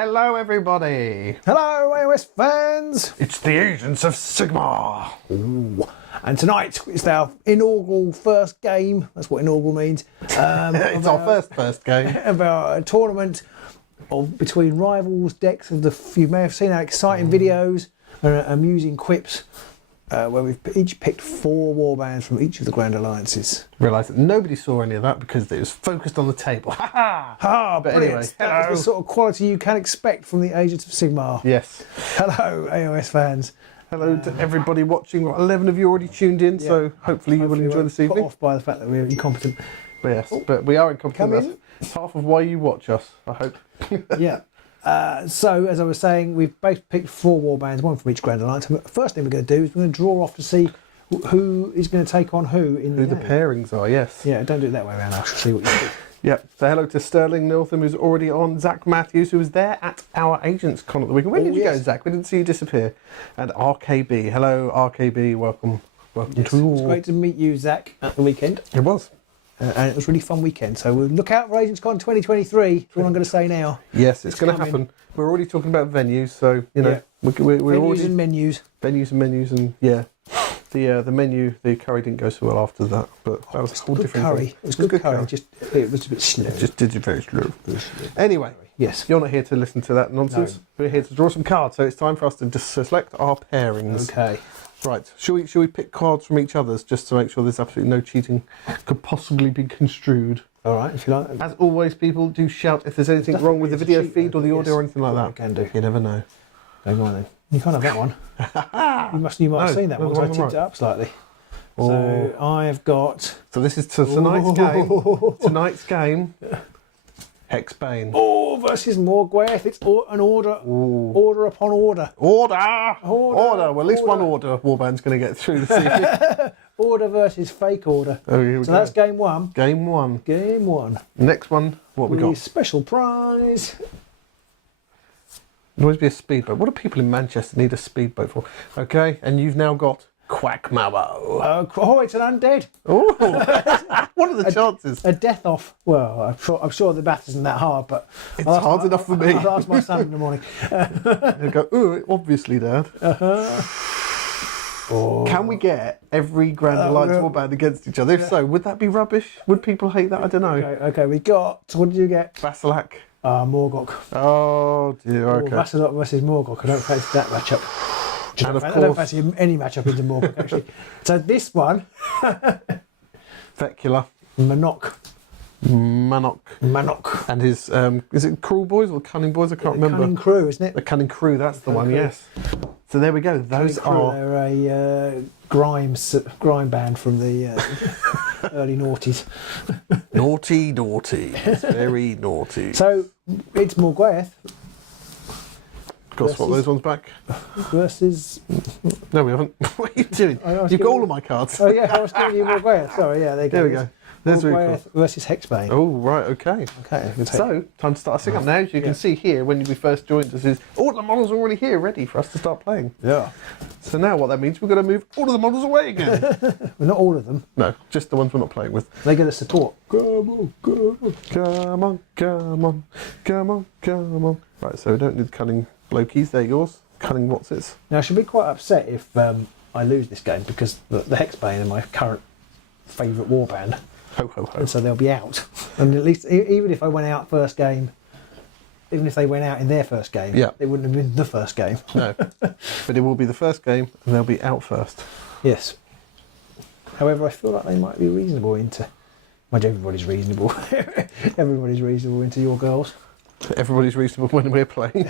Hello everybody! Hello AOS fans! It's the Agents of Sigmar! Ooh. And tonight it's our inaugural first game, that's what inaugural means. It's our first game. Of our tournament between rivals decks. You may have seen our exciting videos and amusing quips where we've each picked 4 warbands from each of the Grand Alliances. Realised that nobody saw any of that because it was focused on the table. Ha ha! Ah, But brilliant. anyway, That's the sort of quality you can expect from the Agents of Sigmar. Yes. Hello AOS fans. Hello to everybody watching. 11 of you already tuned in, so hopefully you will enjoy this Put evening. off by the fact that we're incompetent. But yes, but we are incompetent. Come in. That's half of why you watch us, I hope. Yeah. So, as I was saying, we've both picked 4 warbands, one from each Grand Alliance. The first thing we're going to do is we're going to draw off to see who is going to take on who in the Who the game. pairings are, yes. Yeah, don't do it that way around. I shall see what you do. Yep. So hello to Sterling Niltham, who's already on. Zach Matthews, who was there at our Agents Con at the weekend. Where did you go, Zach? We didn't see you disappear. And RKB. Hello, RKB. Welcome. Welcome to all. It's great to meet you, Zach, at the weekend. It was. And it was a really fun weekend. So we'll look out for Agents Con 2023. That's what I'm going to say now. Yes, it's going to happen. We're already talking about venues, so, you know, we're venues already... and menus. Venues and menus, and yeah. The menu, the curry didn't go so well after that, but that was a whole different curry. thing. It was good curry. It was a bit slow. Just did it very slow. Anyway, Yes. you're not here to listen to that nonsense. No. We're here to draw some cards, so it's time for us to just select our pairings. Okay. Right, shall we pick cards from each other's just to make sure there's absolutely no cheating could possibly be construed? All right, if you like. As always, people do shout if there's anything wrong with the video feed or the audio or anything like that. You can do. You never know. Go on then. You can't have that one. you might have seen that one because I tipped it up slightly. So I've got. So this is tonight's game. Tonight's game. Hexbane. Oh, versus Morgwaeths. It's an order. Ooh. Order upon order. Order! Well, at least one order warband's going to get through this evening. Order versus fake order. Oh, here we So go. that's game 1. Game 1. Game 1. Next one, what we The got? special prize. It'll always be a speedboat. What do people in Manchester need a speedboat for? Okay, and you've now got Quackmallow. Oh, it's an undead. Oh, what are the chances? A death off. Well, I'm sure the math isn't that hard, but It's hard enough for me. I'll ask my son in the morning. They go, oh, obviously, Dad. Can we get every Grand Alliance warband against each other? If so, would that be rubbish? Would people hate that? I don't know. Okay, we got. What did you get? Vasilak. Morgok. Oh dear. Okay. Vasilok versus Morgok. I don't fancy that matchup. And of I don't course, fancy any matchup into Morgok actually. So this one, Vecula. Manok. And his is it Cruel Boys or Cunning Boys? I can't remember. Cunning Crew, isn't it? The Cunning Crew. That's the one. Crew. Yes. So there we go. Those are. They're a grime band from the early noughties. Naughty. It's very naughty. So it's Morgwaeths Got to swap those ones back. versus. No, we haven't. What are you doing? You've got all of my cards. Oh yeah, I was giving you Morgwaeths. Sorry, yeah, there we go. There's really cool. Morgwaeths versus Hexbane. Oh, right, okay. Okay. So, time to start setting up now. As you can see here, when we first joined us, is all the models are already here, ready for us to start playing. Yeah. So now what that means, we've got to move all of the models away again. Well, not all of them. No, just the ones we're not playing with. They get a support. Come on. Right, so we don't need the cunning blokies. They're yours. Cunning whatsits. Now I should be quite upset if I lose this game because the Hexbane are my current favourite warband. Ho, ho, ho. And so they'll be out. And at least, even if I went out first game, even if they went out in their first game, it wouldn't have been the first game. No. But it will be the first game and they'll be out first. Yes. However, I feel like they might be reasonable into... Mind you, everybody's reasonable. Everybody's reasonable into your girls. Everybody's reasonable when we're playing.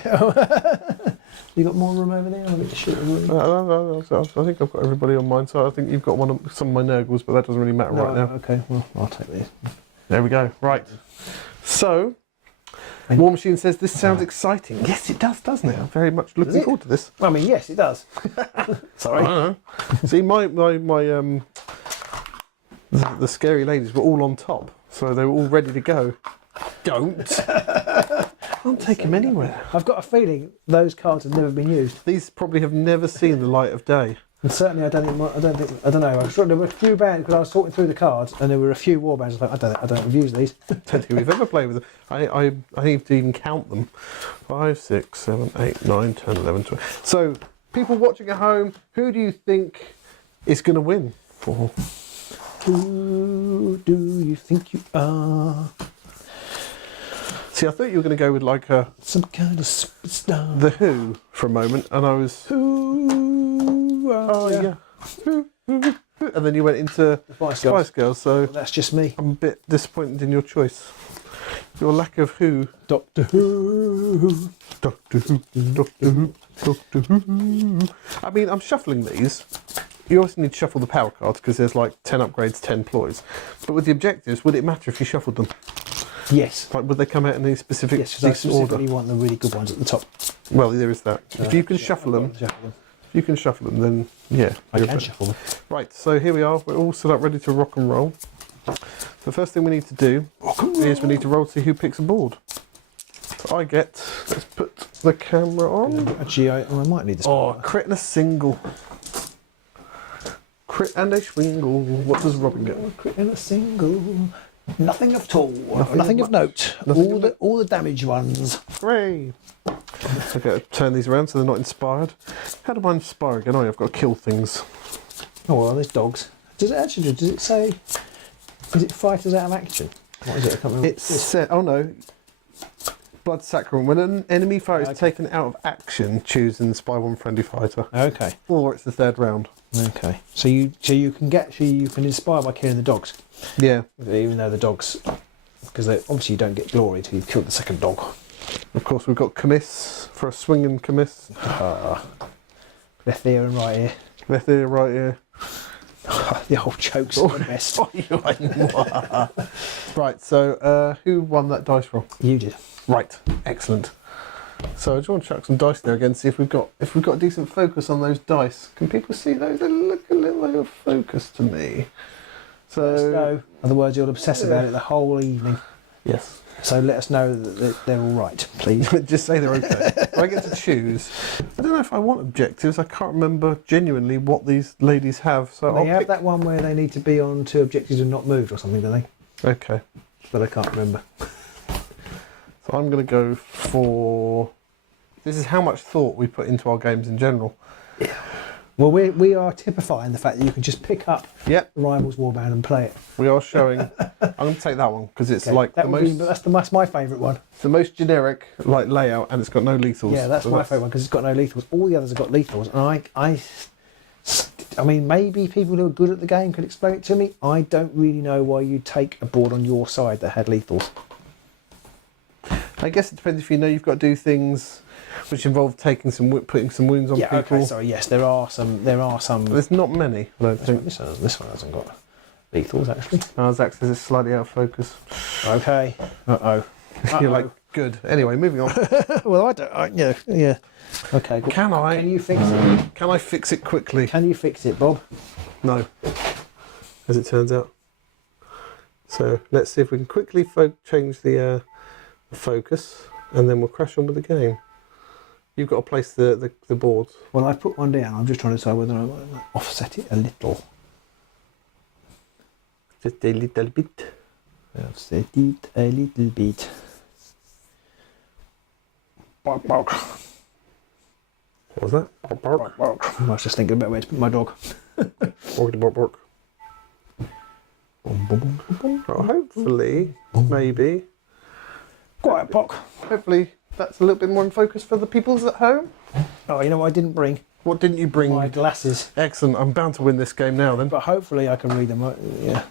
You got more room over there? I'll get to shoot room. I think I've got everybody on mine, so I think you've got some of my Nurgles, but that doesn't really matter right now. Okay, well, I'll take these. There we go. Right. So, War Machine says this sounds exciting. Yes, it does, doesn't it? I'm very much looking forward to this. I mean, yes, it does. Sorry. I don't know. See, the scary ladies were all on top, so they were all ready to go. Don't. Can't take him anywhere. I've got a feeling those cards have never been used. These probably have never seen the light of day. And certainly, I don't know. I'm sure there were a few bands because I was sorting through the cards, and there were a few war bands. I thought, I don't have used these. I don't think we've ever played with them. I need to even count them. 5, 6, 7, 8, 9, 10, 11, 12. So, people watching at home, who do you think is going to win? Who do you think you are? See, I thought you were going to go with like some kind of superstar. The Who for a moment, and I was Who? yeah. Who? And then you went into Spice Girls. So well, that's just me. I'm a bit disappointed in your choice. Your lack of Who. Doctor Who. Doctor Who. Doctor Who. Doctor Who. I mean, I'm shuffling these. You also need to shuffle the power cards because there's like 10 upgrades, 10 ploys. But with the objectives, would it matter if you shuffled them? Yes. Like, would they come out in any specific yes, because I specifically order? want the really good ones at the top. Well, there is that. If you can shuffle them, then yeah. I can shuffle them. Right, so here we are. We're all set up, ready to rock and roll. The first thing we need to do is we need to roll to see who picks a board. So I get, let's put the camera on. Actually, I might need this. Oh, crit and a single. Crit and a swingle. What does Robin get? Crit and a single. Nothing at all. Nothing of note. All the damage ones. Hooray! I've got to turn these around so they're not inspired. How do I inspire again? Oh, I've got to kill things. Oh well, there's dogs. Does it say? Is it fighters out of action? What is it? I can't remember. It's set. Oh no. Blood Sacrament. When an enemy fighter is taken out of action, choose and inspire one friendly fighter. Okay. Or it's the third round. Okay. So you can inspire by killing the dogs. Yeah. Even though the dogs, because obviously you don't get glory till you've killed the second dog. Of course, we've got commiss for a swinging commiss. Left ear and right ear. Left ear, right ear. The old jokes are the best. Right, so who won that dice roll? You did. Right, excellent. So I just want to chuck some dice there again, see if we've got a decent focus on those dice. Can people see those? They look a little out of focus to me. So let us know. Otherwise, you'll obsess about it the whole evening. Yes. So let us know that they're all right, please. Just say they're okay. I get to choose. I don't know if I want objectives. I can't remember genuinely what these ladies have. So they have that one where they need to be on 2 objectives and not moved or something, don't they? Okay. But I can't remember. So I'm going to go for... This is how much thought we put into our games in general. Yeah. Well, we are typifying the fact that you can just pick up Yep. the Rivals Warband and play it. We are showing... I'm going to take that one because it's Okay, like the most... That's my favourite one. It's the most generic like layout and it's got no lethals. Yeah, that's my favourite one because it's got no lethals. All the others have got lethals. And I mean, maybe people who are good at the game could explain it to me. I don't really know why you'd take a board on your side that had lethals. I guess it depends if you know you've got to do things which involve putting some wounds on people. Okay, sorry, yes, there are some. There's not many, I don't think. This one hasn't got lethals, actually. Zach says it's slightly out of focus. Okay. Uh-oh. You're like, good. Anyway, moving on. Well, I don't... yeah. Okay, good. Can you fix it? Can I fix it quickly? Can you fix it, Bob? No. As it turns out. So, let's see if we can quickly change the focus, and then we'll crash on with the game. You've got to place the boards. Well, I've put one down. I'm just trying to decide whether I want to offset it a little. Just a little bit. Offset it a little bit. Bark, bark. What was that? Bark, bark. Bark, bark. I was just thinking about where to put my dog. Bark, bark, bark. Well, hopefully, maybe. Quiet, Pock. Hopefully that's a little bit more in focus for the peoples at home. Oh, you know what I didn't bring? What didn't you bring? My glasses. Excellent. I'm bound to win this game now then. But hopefully I can read them. Yeah.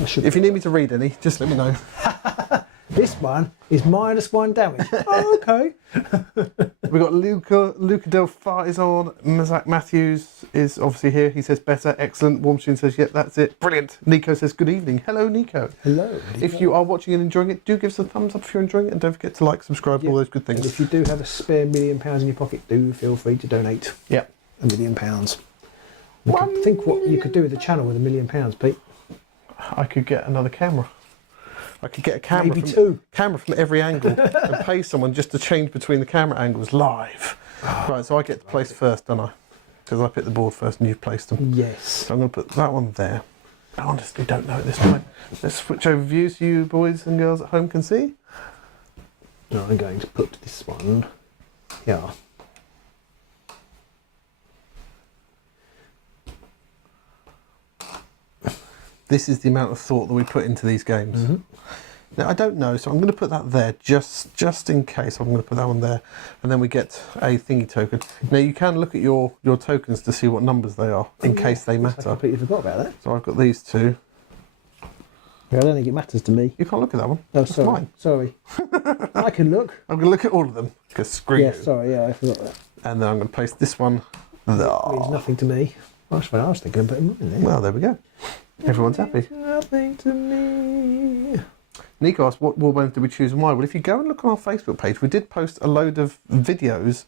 If you need me to read any, just let me know. This one is -1 damage. Oh, okay. We've got Luca Del Far is on. Zach Matthews is obviously here. He says better. Excellent. Warmstream says, yep, that's it. Brilliant. Nico says, good evening. Hello, Nico. Hello. Nico. If you are watching and enjoying it, do give us a thumbs up if you're enjoying it. And don't forget to like, subscribe, all those good things. And if you do have a spare £1 million in your pocket, do feel free to donate. Yep. £1 million. Think what you could do with the channel with £1 million, Pete. I could get another camera. I could get a camera, camera from every angle and pay someone just to change between the camera angles live. Right, so I get to place first, don't I? because I picked the board first and you've placed them. Yes. So I'm going to put that one there. I honestly don't know at this point. Let's switch over views so you boys and girls at home can see. No, I'm going to put this one here. This is the amount of thought that we put into these games. Mm-hmm. Now, I don't know, so I'm going to put that there just in case. I'm going to put that one there, and then we get a thingy token. Now, you can look at your tokens to see what numbers they are, in case they I matter. completely forgot about that. So I've got these two. Yeah, I don't think it matters to me. You can't look at that one. Oh, That's sorry. mine. Sorry. I can look. I'm going to look at all of them, because screw Yeah, you. sorry, yeah, I forgot that. And then I'm going to place this one there. Means nothing to me. That's what I was thinking about mine there. Well, there we go. Everyone's happy. Nothing to me. Nico asked, what warbands did we choose and why? Well, if you go and look on our Facebook page, we did post a load of videos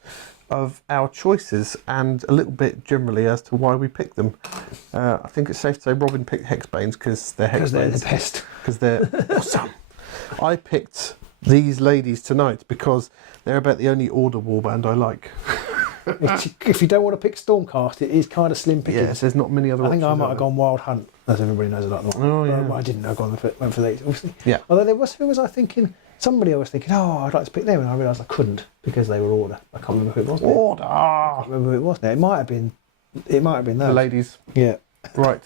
of our choices and a little bit generally as to why we picked them. I think it's safe to say Robin picked Hexbanes because they're Hexbanes. Because they're the best. Because they're awesome. I picked these ladies tonight because they're about the only order warband I like. If you don't want to pick Stormcast, it is kind of slim pickings. Yes, there's not many other I think options I might out have there. gone Wild Hunt, as everybody knows about that one. Oh, yeah. I didn't. I went for these, obviously. Yeah. Although who was I thinking? Somebody I was thinking, oh, I'd like to pick them, and I realised I couldn't because they were order. I can't remember who it was now. Order! I can't remember who it was now. It might have been The those. ladies. Yeah. Right.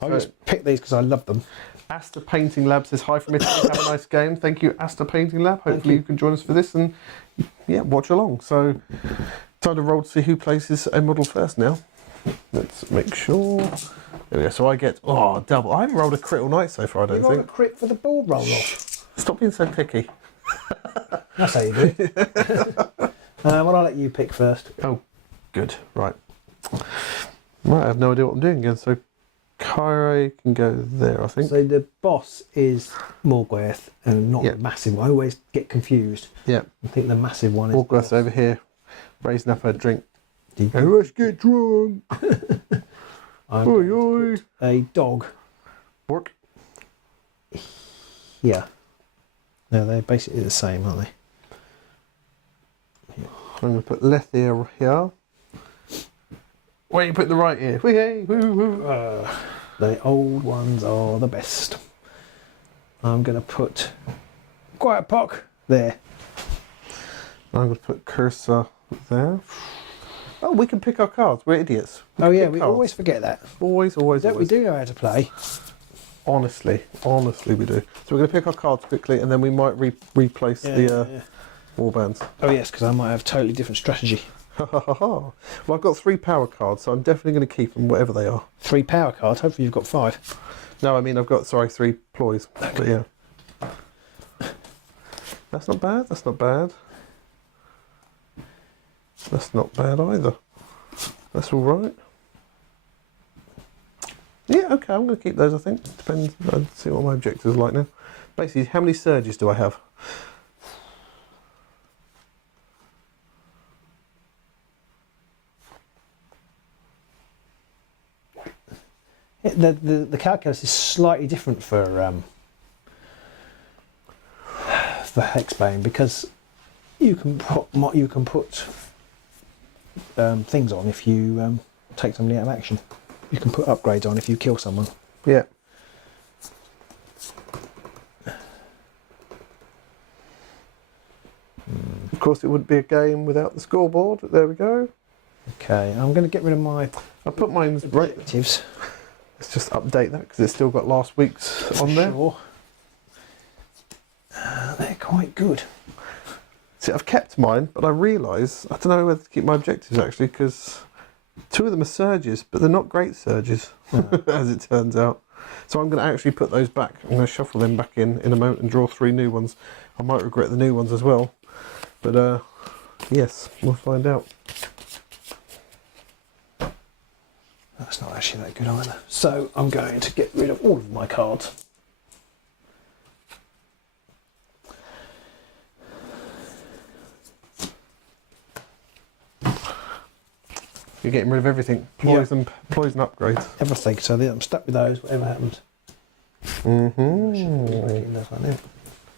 I just picked these because I love them. Asta Painting Lab says, hi from Italy, have a nice game. Thank you, Asta Painting Lab. Hopefully you can join us for this and, yeah, watch along. So, time to roll to see who places a model first now. Let's make sure. There we go. So I get, double. I haven't rolled a crit all night so far, I don't You rolled a think. crit for the ball roll off. Stop being so picky. That's how you do it. Well, I'll let you pick first. Oh, good. Right. Right, I have no idea what I'm doing again. So, Kyrie can go there, I think. So the boss is Morgwaeth and not Yeah. the massive one. I always get confused. Yeah. I think the massive one is. Morgwaeth's over here, raising up her drink. Hey, let's get drunk. I'm Oi, going to oi. put a dog Work. here. No, they're basically the same, aren't they? I'm going to put left ear here. Where you put the right ear? Wee, woo, woo. The old ones are the best. I'm going to put Quiet Pock there. I'm going to put cursor there. Oh, we can pick our cards. We're idiots. Oh yeah, pick we cards. always forget that. Always. We do know how to play. Honestly we do. So we're going to pick our cards quickly and then we might replace the warbands. Oh yes, because I might have totally different strategy. Well, I've got 3 power cards, so I'm definitely going to keep them, whatever they are. 3 power cards. Hopefully you've got 5. No, I mean, I've got, 3 ploys. Okay. But yeah. That's not bad. That's not bad. That's not bad either. That's all right. Yeah, okay, I'm going to keep those, I think. Depends. I'll see what my objectives are like now. Basically, how many surges do I have? The calculus is slightly different for Hexbane because you can put things on if you take somebody out of action. You can put upgrades on if you kill someone. Yeah. Of course, it wouldn't be a game without the scoreboard. There we go. Okay, I'm going to get rid of my I put mine right. objectives. Let's just update that because it's still got last week's on there. Sure. They're quite good. See, I've kept mine, but I realise I don't know whether to keep my objectives actually because 2 of them are surges, but they're not great surges, as it turns out. So I'm going to actually put those back. I'm going to shuffle them back in a moment and draw 3 new ones. I might regret the new ones as well, but yes, we'll find out. That's not actually that good either. So I'm going to get rid of all of my cards. You're getting rid of everything, ploys and upgrades. Everything. So I'm stuck with those, whatever happens.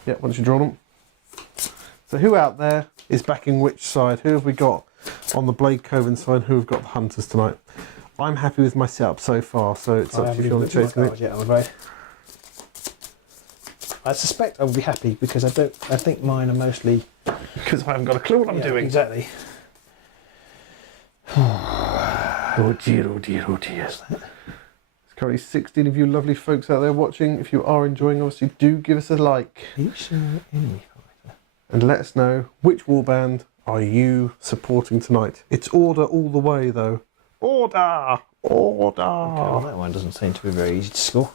Yeah, once you draw them. So who out there is backing which side? Who have we got? on the Bladecoven side, who have got the hunters tonight. I'm happy with my setup so far, so it's up to you if you want to chase me. Yet, I'm afraid. I suspect I will be happy because I think mine are mostly Because I haven't got a clue what I'm doing. Exactly. Oh dear, oh dear, oh dear. There's currently 16 of you lovely folks out there watching. If you are enjoying, obviously do give us a like. Each enemy fighter. And let us know which warband are you supporting tonight. It's order all the way though. Order! Order! Oh, that one doesn't seem to be very easy to score.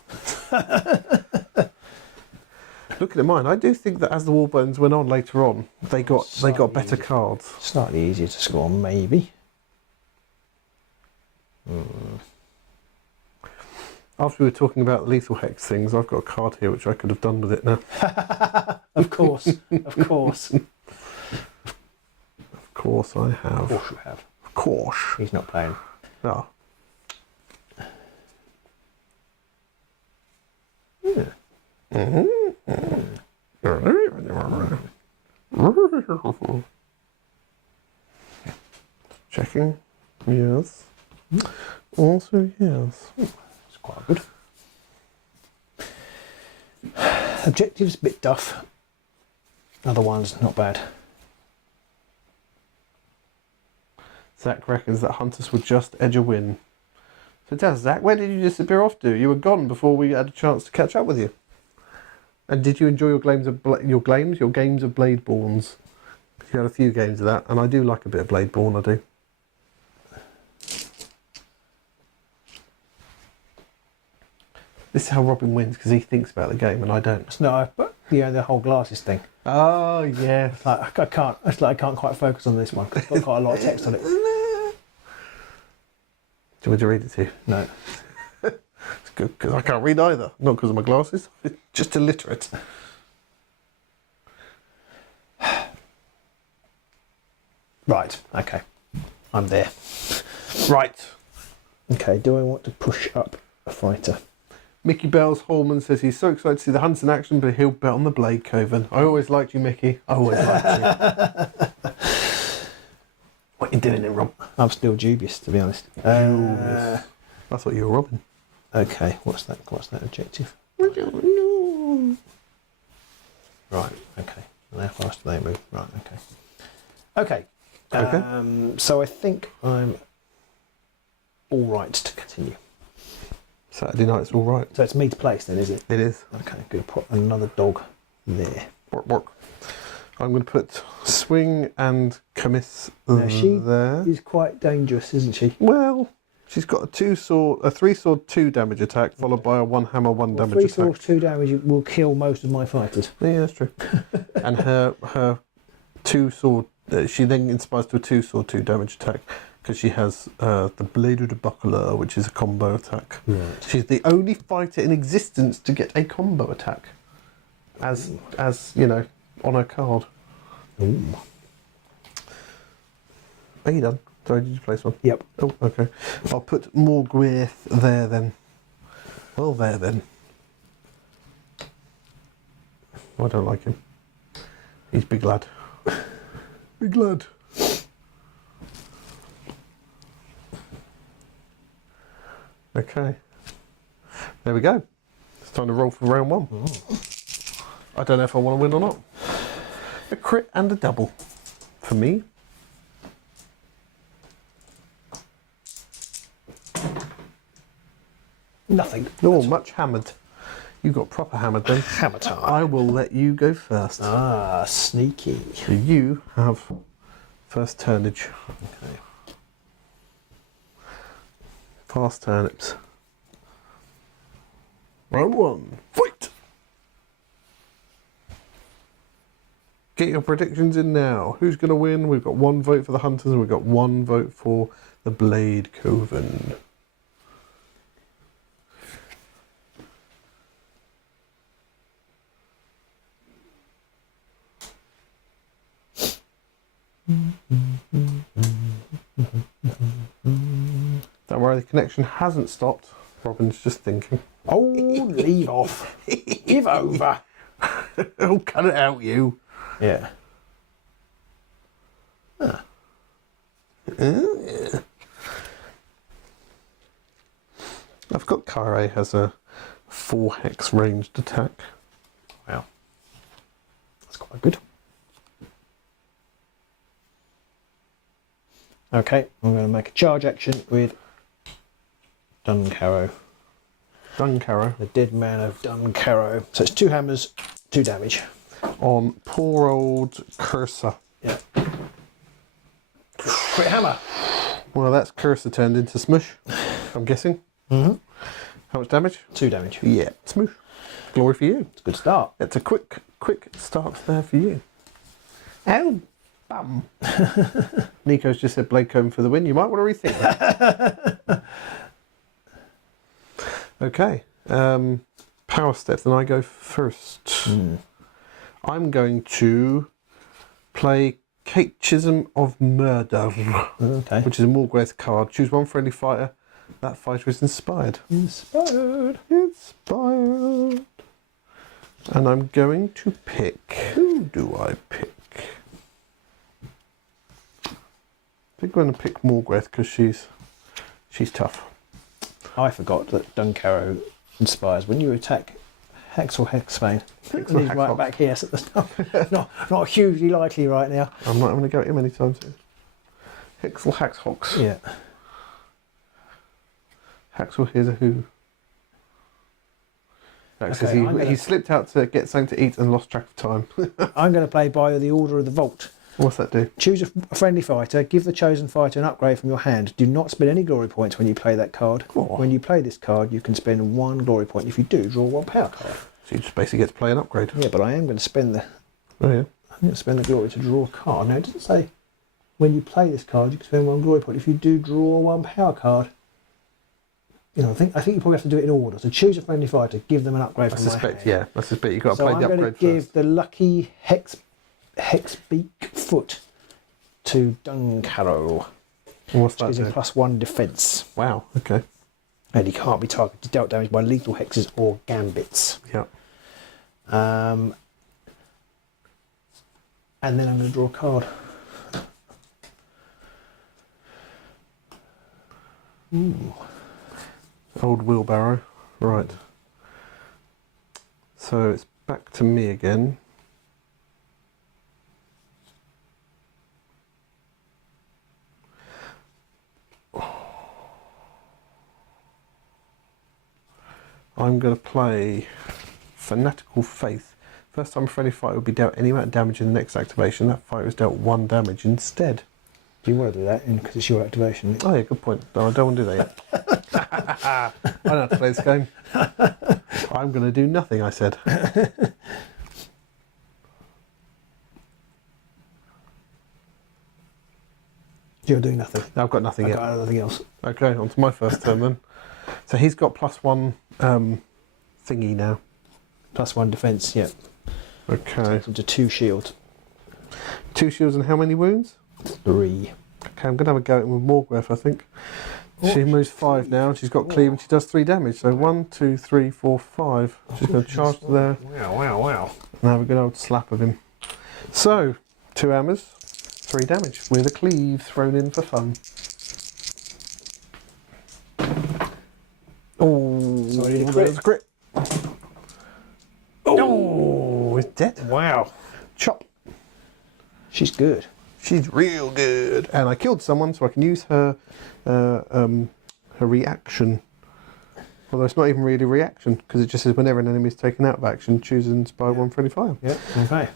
Looking at mine, I do think that as the warbands went on later on, they got better cards. Slightly easier to score, maybe. After we were talking about lethal hex things, I've got a card here which I could have done with it now. Of course, of course. Of course I have. Of course you have. Of course. He's not playing. Ah. Checking. Yes. Also yes. It's quite good. Objectives a bit duff. Other ones not bad. Zach reckons that hunters would just edge a win. So tell us, Zach, where did you disappear off to? You were gone before we had a chance to catch up with you. And did you enjoy your games of Bladeborns? You had a few games of that, and I do like a bit of Bladeborn, I do. This is how Robin wins, because he thinks about the game and I don't. No, but the whole glasses thing. Oh yeah. Like I can't. It's like I can't quite focus on this one. It's got quite a lot of text on it. Do you want me to read it to you? No. It's good, because I can't read either. Not because of my glasses, just illiterate. Right. Okay. I'm there. Right. Okay. Do I want to push up a fighter? Mickey Bells Holman says he's so excited to see the hunts in action, but he'll bet on the Bladecoven. I always liked you, Mickey. I always liked you. What are you doing then, Rob? I'm still dubious, to be honest. That's what you were robbing. Okay. What's that objective? I don't know. Right. Okay. And how fast do they move? Right. Okay. Okay. So I think I'm all right to continue. Saturday night's all right. So it's me to place then, is it? It is. Okay, going to put another dog there. Bork, bork. I'm going to put Swing and Camis Now she there. is quite dangerous, isn't she? Well, she's got a 3-sword 2 damage attack, followed by a 1 hammer 1 damage 3 attack. swords 2 damage will kill most of my fighters. Yeah, that's true. And her 2-sword, she then inspires to a 2-sword 2 damage attack, because she has the Blade of the Buckler, which is a combo attack. Right. She's the only fighter in existence to get a combo attack, as you know, on her card. Ooh. Are you done? Sorry, did you place one? Yep. Oh, okay. I'll put Morgwaeths there then. Well, there then. I don't like him. He's big lad. Big lad. Okay. There we go. It's time to roll for round 1. Oh. I don't know if I want to win or not. A crit and a double for me. Nothing. Oh, much hammered. You got proper hammered then. Hammer time. I will let you go first. Ah, sneaky. So you have first turnage. Okay. Fast turnips. Round 1. Fight! Get your predictions in now. Who's going to win? We've got 1 vote for the Hunters and we've got 1 vote for the Bladecoven. Don't worry, the connection hasn't stopped. Robin's just thinking. Oh, leave off. Give over. Oh, cut it out, you. Yeah. Ah. I've got Kare has a 4 hex ranged attack. Wow. That's quite good. Okay, I'm going to make a charge action with Duncarrow. Duncarrow. The dead man of Duncarrow. So it's 2 hammers, 2 damage. On poor old Cursor. Yeah. Crit hammer. Well, that's Cursor turned into Smush, I'm guessing. Mm-hmm. How much damage? 2 damage. Yeah, Smush. Glory for you. It's a good start. It's a quick start there for you. Ow, bum. Nico's just said Bladecoven for the win. You might want to rethink that. Okay. Power steps, then I go first. I'm going to play Chasm of Murder, Okay. which is a Morgwaeths card. Choose one friendly fighter. That fighter is inspired. Inspired. Inspired. And I'm going to pick. Who do I pick? I think I'm going to pick Morgwaeths because she's tough. I forgot that Duncarrow inspires when you attack Hex or Hexbane. Hex He's or right Hexbox. back here. So that's not hugely likely right now. I'm not going to go at him anytime soon. Hexel Haxhox. Yeah. Haxel, here's a who. Okay, I'm he slipped out to get something to eat and lost track of time. I'm going to play by the order of the Vault. What's that do? Choose a friendly fighter, give the chosen fighter an upgrade from your hand. Do not spend any glory points when you play that card. Oh. When you play this card, you can spend 1 glory point. If you do, draw 1 power card. So you just basically get to play an upgrade. Yeah, but I am going to spend the Oh yeah. I'm going to spend the glory to draw a card. Now, it doesn't say when you play this card, you can spend 1 glory point. If you do draw 1 power card, you know, I think you probably have to do it in order. So choose a friendly fighter, give them an upgrade I from my suspect, hand. yeah. I suspect you've got to So play I'm the going to upgrade give first. the lucky Hexbeak foot to Duncarrow, And what's which that gives him do? +1 defence. Wow, okay. And he can't be targeted, dealt damage by lethal hexes or gambits. Yeah. And then I'm going to draw a card. Ooh. Old wheelbarrow. Right. So it's back to me again. I'm going to play Fanatical Faith. First time a friendly fighter would be dealt any amount of damage in the next activation. That fighter was dealt 1 damage instead. Do you want to do that because it's your activation? Oh yeah, good point. No, I don't want to do that yet. I don't have to play this game. I'm going to do nothing, I said. You're doing nothing. I've got nothing I've yet. got nothing else. Okay, on to my first turn then. So he's got +1 thingy now. +1 defence, yeah. Okay. Up to 2 shields. 2 shields and how many wounds? 3. Okay, I'm going to have a go at him with Morgwaeths, I think. Oh, She moves 5 now, and she's got cleave, and she does 3 damage. So 1, 2, 3, 4, 5. She's going to charge to there Wow. and have a good old slap of him. So, 2 hammers, 3 damage, with a cleave thrown in for fun. Oh, So I need a crit. there's a crit. Oh, it's dead. Wow. Chop. She's good. She's real good. And I killed someone, so I can use her her reaction. Although it's not even really a reaction, because it just says whenever an enemy is taken out of action, choose and inspire 1 friendly fire. Yep, okay.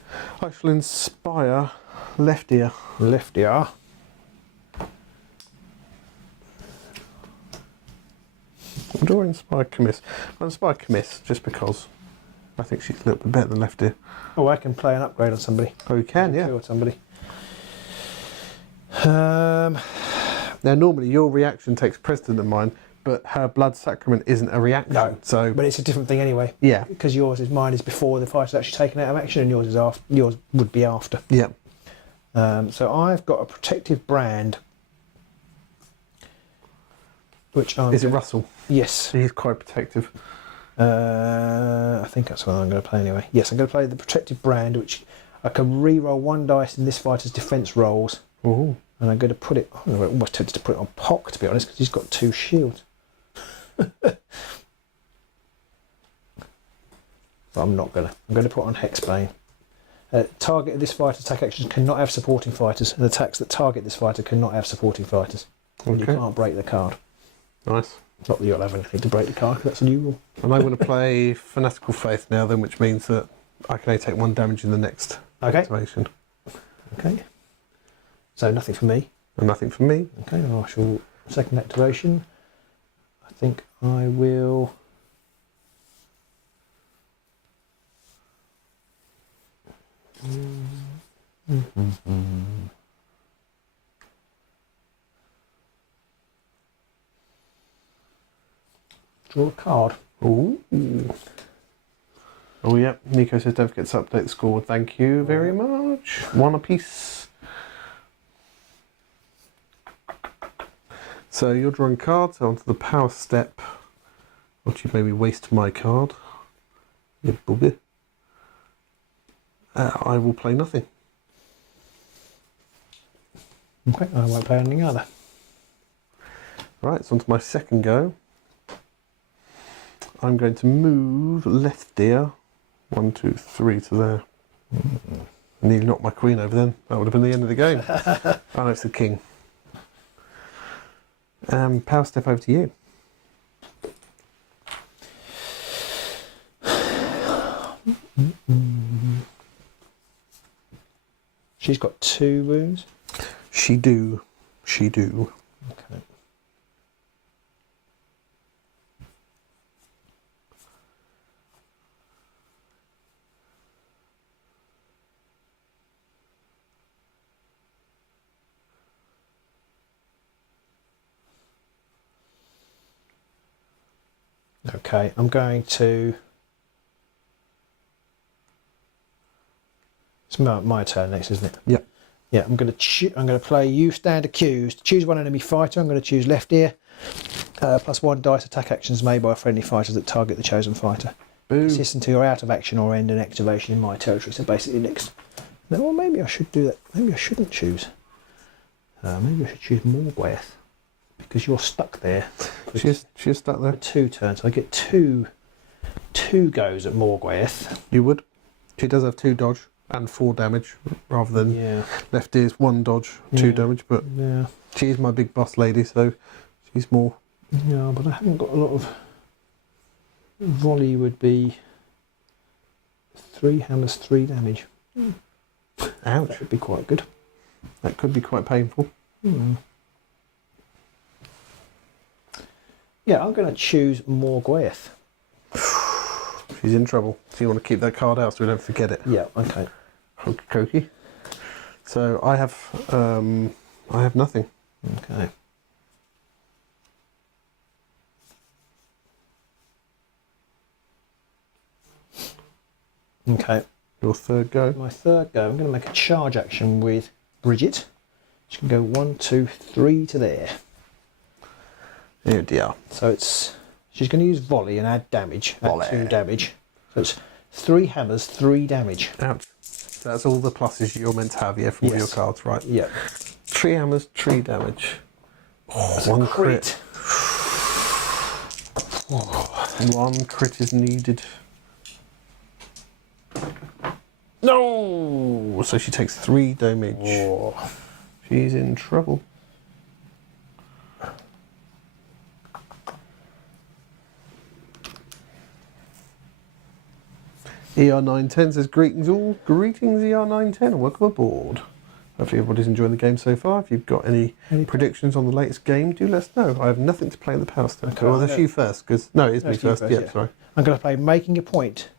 I shall inspire Left Ear. Left ear. Or do I inspire Commiss? I inspire Commiss just because I think she's a little bit better than Left Ear. Oh, I can play an upgrade on somebody. Oh, you can, yeah. Kill somebody. Now, normally your reaction takes precedent of mine, but her Blood Sacrament isn't a reaction. No, So, but it's a different thing anyway. yeah. Because mine is before the fighter's actually taken out of action, and yours is after. Yours would be after. Yeah. So I've got a protective brand, which I'm. Is it Russell? Yes. He's quite protective. I think that's what I'm going to play anyway. Yes, I'm going to play the protective brand, which I can re-roll 1 dice in this fighter's defence rolls. Oh. And I'm going to put it, I'm almost tempted to put it on Pock, to be honest, because he's got 2 shields. But I'm not going to. I'm going to put on Hexbane. Target of this fighter's attack actions cannot have supporting fighters, and attacks that target this fighter cannot have supporting fighters. And you can't break the card. Nice. Not that you'll have anything to break the card, 'cause that's a new rule. And I'm going to play Fanatical Faith now then, which means that I can only take 1 damage in the next activation. Okay. So nothing for me. And nothing for me. Okay, I shall second activation. I think I will. Draw a card. Ooh. Oh yeah, Nico says don't forget to update the score. Thank you very much. 1 apiece. So you're drawing cards onto the power step. Which you maybe waste my card. You booby. I will play nothing. Okay, I won't play anything either. Right, so on to my second go. I'm going to move left deer 1, 2, 3 to there. I nearly knocked my queen over then. That would have been the end of the game. Oh, no, it's the king. Power step over to you. She's got 2 wounds. She do. She do. Okay. Okay, I'm going to. It's my turn next, isn't it? Yep. Yeah, I'm going to play you stand accused. Choose 1 enemy fighter. I'm going to choose left ear. +1 dice attack actions made by friendly fighters that target the chosen fighter. Boo. Persist until you're out of action or end an activation in my territory. So basically next. No, well, maybe I should do that. Maybe I shouldn't choose. Maybe I should choose Morgwaeths because you're stuck there. She's stuck there. 2 turns. I get two goes at Morgwaeths. You would. She does have 2 dodge and 4 damage rather than left ear's 1 dodge, 2 damage. But she's my big boss lady, so she's more. Yeah, but I haven't got a lot of. Volley would be 3 hammers, 3 damage. Ouch. That would be quite good. That could be quite painful. Yeah, I'm going to choose Morgwaeths. She's in trouble. So you want to keep that card out so we don't forget it. Yeah, okay. Hokey cokey. So I have nothing. Okay. Okay. Your third go. My third go, I'm going to make a charge action with Bridget. She can go 1, 2, 3 to there. Oh dear. So she's going to use volley and add damage. Volley. Add 2 damage. So it's 3 hammers, 3 damage. Ouch. So that's all the pluses you're meant to have, yeah, from all your cards, right? Yeah. 3 hammers, 3 damage. That's 1 a crit. 1 crit is needed. No! So she takes 3 damage. Oh. She's in trouble. ER910 says greetings all. Greetings ER910. Welcome aboard. Hopefully everybody's enjoying the game so far. If you've got any predictions on the latest game, do let us know. I have nothing to play in the power step. Okay, well, that's you first, because no, it is me first. Yeah, sorry. I'm going to play making a point.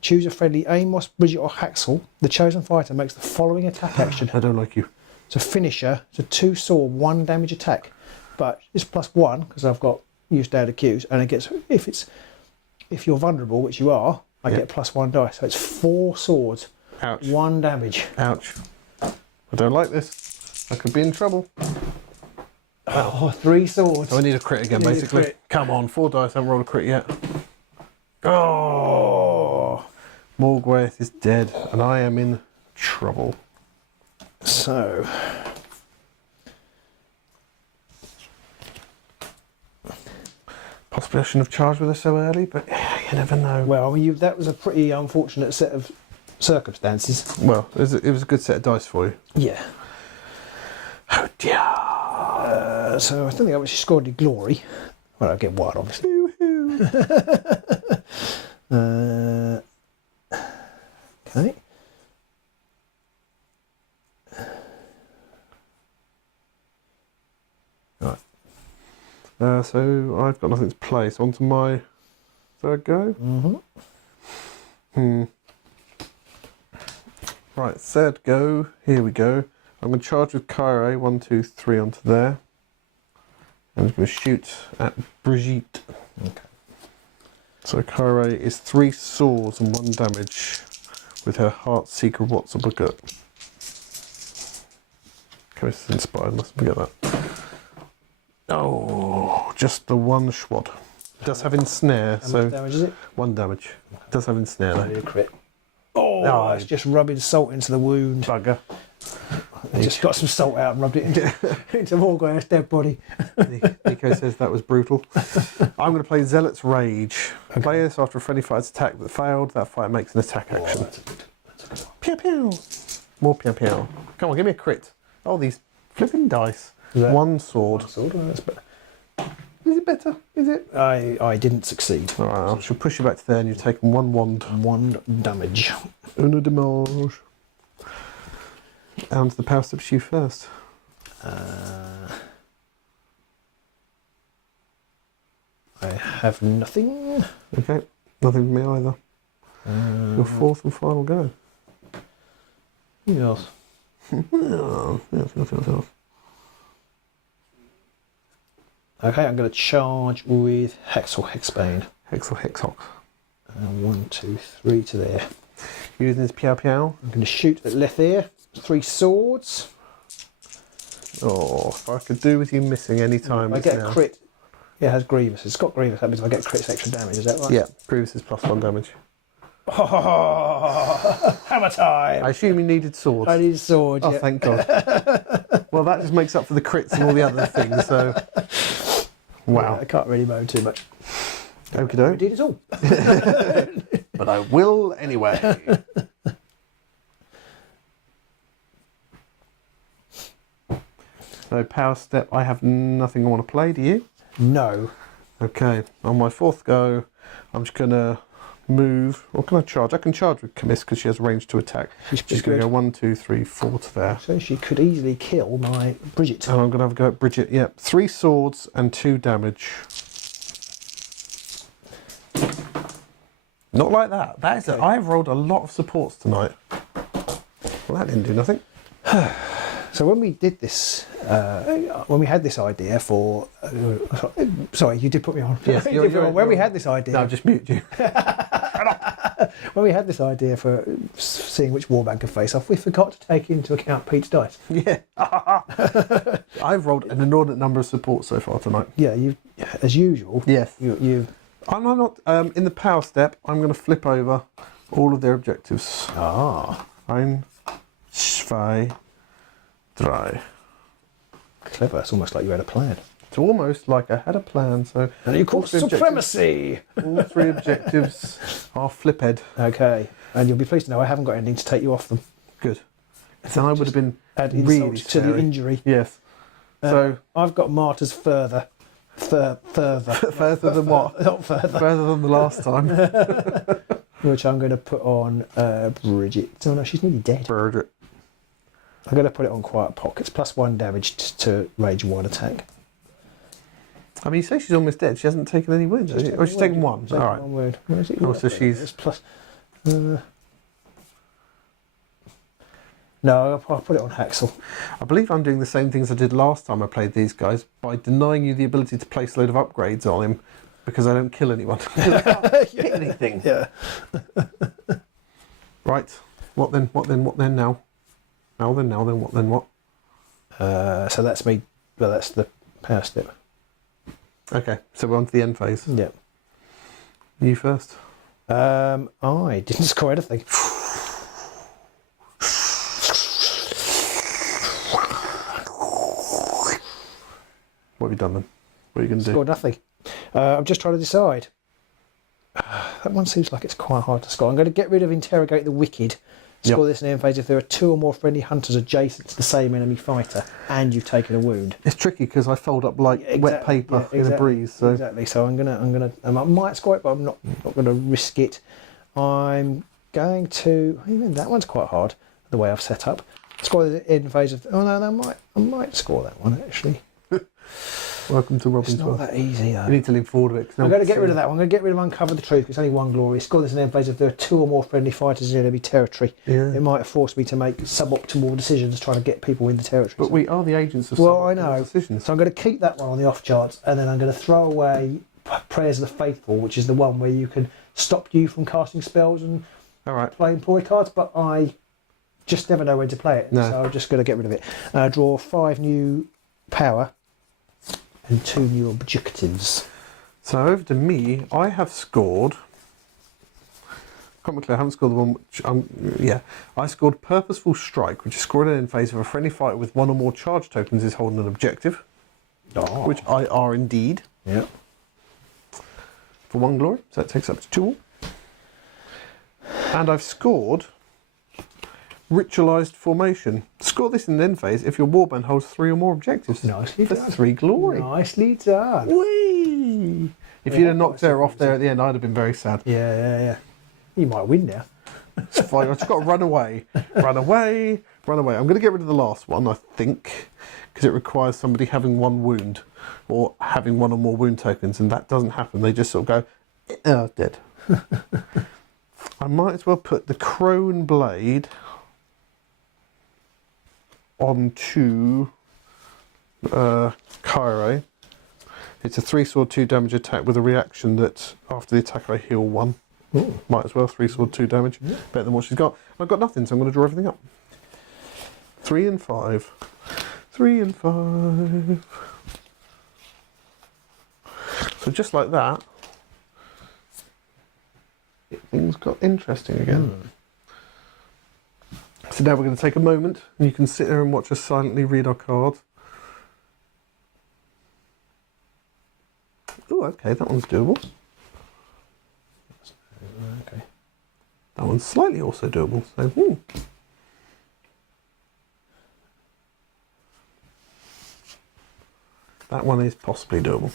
Choose a friendly Amos, Bridget or Haxel. The chosen fighter makes the following attack action. I don't like you. It's a finisher. It's a 2 sword, 1 damage attack. But it's +1 because I've got used down accused, and it gets if you're vulnerable, which you are, I get +1 dice. So it's 4 swords. Ouch. 1 damage. Ouch. I don't like this. I could be in trouble. Oh, 3 swords. So I need a crit again, basically. Crit. Come on, 4 dice. I haven't rolled a crit yet. Oh, Morgwaeths is dead, and I am in trouble. So Possibly I shouldn't have charged with her so early, but you never know. Well, I mean, that was a pretty unfortunate set of circumstances. Well, it was a good set of dice for you. Yeah. Oh dear. So I don't think I actually scored any glory. Well, I get one, obviously. Okay. Right. So I've got nothing to play. So on to my third go. Right, third go. Here we go. I'm going to charge with Kyrie. 1, 2, 3 onto there. And I'm going to shoot at Brigitte. Okay. So Kyrie is 3 swords and 1 damage with her Heartseeker What's a Bucket. Okay, this is inspired, mustn't forget that. Oh, just the 1 schwad. It does have ensnare, How so much damage is it? 1 damage. It does have ensnare I need though. a crit. Oh, it's just rubbing salt into the wound. Bugger. Just got some salt out and rubbed it into Morgwaeths' dead body. Nico says that was brutal. I'm going to play Zealot's Rage. Play this after a friendly fight's attack that failed. That fight makes an attack action. That's a good one. Pew pew. More pew pew. Come on, give me a crit. Oh, these flipping dice. Is that 1 sword. That's better. Is it better? Is it? I didn't succeed. All right, I shall push you back to there, and you've taken 1 wand. 1 damage. Una damage. And the power steps you first. I have nothing. Okay, nothing for me either. Your 4th and final go. Yes. Yes. Okay, I'm going to charge with Hexbane. Hexox. 1, 2, 3 to there. Using his pew pew. I'm going to shoot at left ear. 3 swords. Oh, if I could do with you missing any time. I it's get now. a crit. Yeah, it has Grievous. It's got Grievous. That means if I get crit, it's extra damage. Is that right? Yeah, Grievous is +1 damage. Oh, hammer time! I assume you needed swords. I need a sword. Oh, Yeah. thank God. Well, that just makes up for the crits and all the other things, so... Wow. Yeah, I can't really moan too much. Okie I doke. did it all. But I will anyway. So, power step, I have nothing I want to play, do you? No. Okay, on my 4th go, I'm just going to move. Or can I charge? I can charge with Commiss because she has range to attack. She's She's going to go 1, 2, 3, 4 to there. So she could easily kill my Bridget. And I'm going to have a go at Bridget. Yep, 3 swords and 2 damage. Not like that. That is. Okay. I've rolled a lot of supports tonight. Well, that didn't do nothing. So when we did this, when we had this idea for, sorry, you did put me on. Yes, when we had this idea, No, I've just muted you. when we had this idea for seeing which warband could face off, we forgot to take into account Pete's dice. Yeah. I've rolled an inordinate number of supports so far tonight. Yeah, you, as usual. Yes. You. I'm not. In the power step, I'm going to flip over all of their objectives. Ah, 1, 2, 3. clever. It's almost like you had a plan. It's almost like I had a plan. So And you call all 3 supremacy. all 3 objectives are flip-head. Okay, and you'll be pleased to know I haven't got anything to take you off them. Good. So I would have been Add really insult to the scary. injury. Yes. So I've got martyrs further. Further. further than what? Not further. Further than the last time. Which I'm going to put on Bridget. Oh no, she's nearly dead. Bridget. I'm going to put it on Quiet Pockets. +1 damage to Rage 1 attack. I mean, you say she's almost dead. She hasn't taken any wounds. Oh, she's taken 1. All right. One word. Where is it? Oh, so she's- It's plus. No, I'll put it on Haxel. I believe I'm doing the same things I did last time I played these guys by denying you the ability to place a load of upgrades on him because I don't kill anyone. I can't hit anything. Yeah. Right. What then? What then? What then now? Now then, what then, what? So that's me. Well, that's the power step. Okay, so we're on to the end phase. Yeah. You first. I didn't score anything. What have you done then? What are you going to do? Scored nothing. I'm just trying to decide. That one seems like it's quite hard to score. I'm going to get rid of Interrogate the Wicked. Score this in end phase if there are 2 or more friendly hunters adjacent to the same enemy fighter and you've taken a wound. It's tricky because I fold up like wet paper in a breeze. So. Exactly. So I might score it, but I'm not going to risk it. I'm going to. Even that one's quite hard. The way I've set up. Score the end phase of. Oh no, I might score that one actually. Welcome to Robin's It's not that easy though. You need to lean forward a bit. I'm going to get rid of that one. I'm going to get rid of Uncover the Truth. It's only 1 glory. Score this in end phase if there are 2 or more friendly fighters in enemy territory. Yeah. It might have forced me to make suboptimal decisions trying to get people in the territory. But we are the agents of I know. decisions. So I'm going to keep that one on the off chance, and then I'm going to throw away Prayers of the Faithful, which is the one where you can stop you from casting spells and playing ploy cards, but I just never know when to play it. No. So I'm just going to get rid of it. Draw 5 new power and 2 new objectives. So over to me, I have scored. Can't be clear, I haven't scored the one which I scored Purposeful Strike, which is scored in phase of a friendly fighter with 1 or more charge tokens is holding an objective. Which I are indeed. Yeah. For 1 glory, so that takes up to 2 all. And I've scored Ritualized Formation. Score this in the end phase if your warband holds 3 or more objectives. Nicely for done. 3 glory. Nicely done. Whee! If you'd have knocked her off there at the end, I'd have been very sad. Yeah. You might win now. It's fine. I've just got to run away. Run away. I'm going to get rid of the last one, I think, because it requires somebody having 1 wound or having 1 or more wound tokens, and that doesn't happen. They just sort of go, dead. I might as well put the Crone Blade onto Cairo. It's a 3 sword 2 damage attack with a reaction that after the attack I heal 1. Ooh. Might as well, 3 sword 2 damage. Yeah. Better than what she's got. I've got nothing, so I'm going to draw everything up. 3 and 5. 3 and 5. So just like that, things got interesting again. So now we're going to take a moment and you can sit there and watch us silently read our cards. Oh, okay, that one's doable. Okay. That one's slightly also doable. So, that one is possibly doable.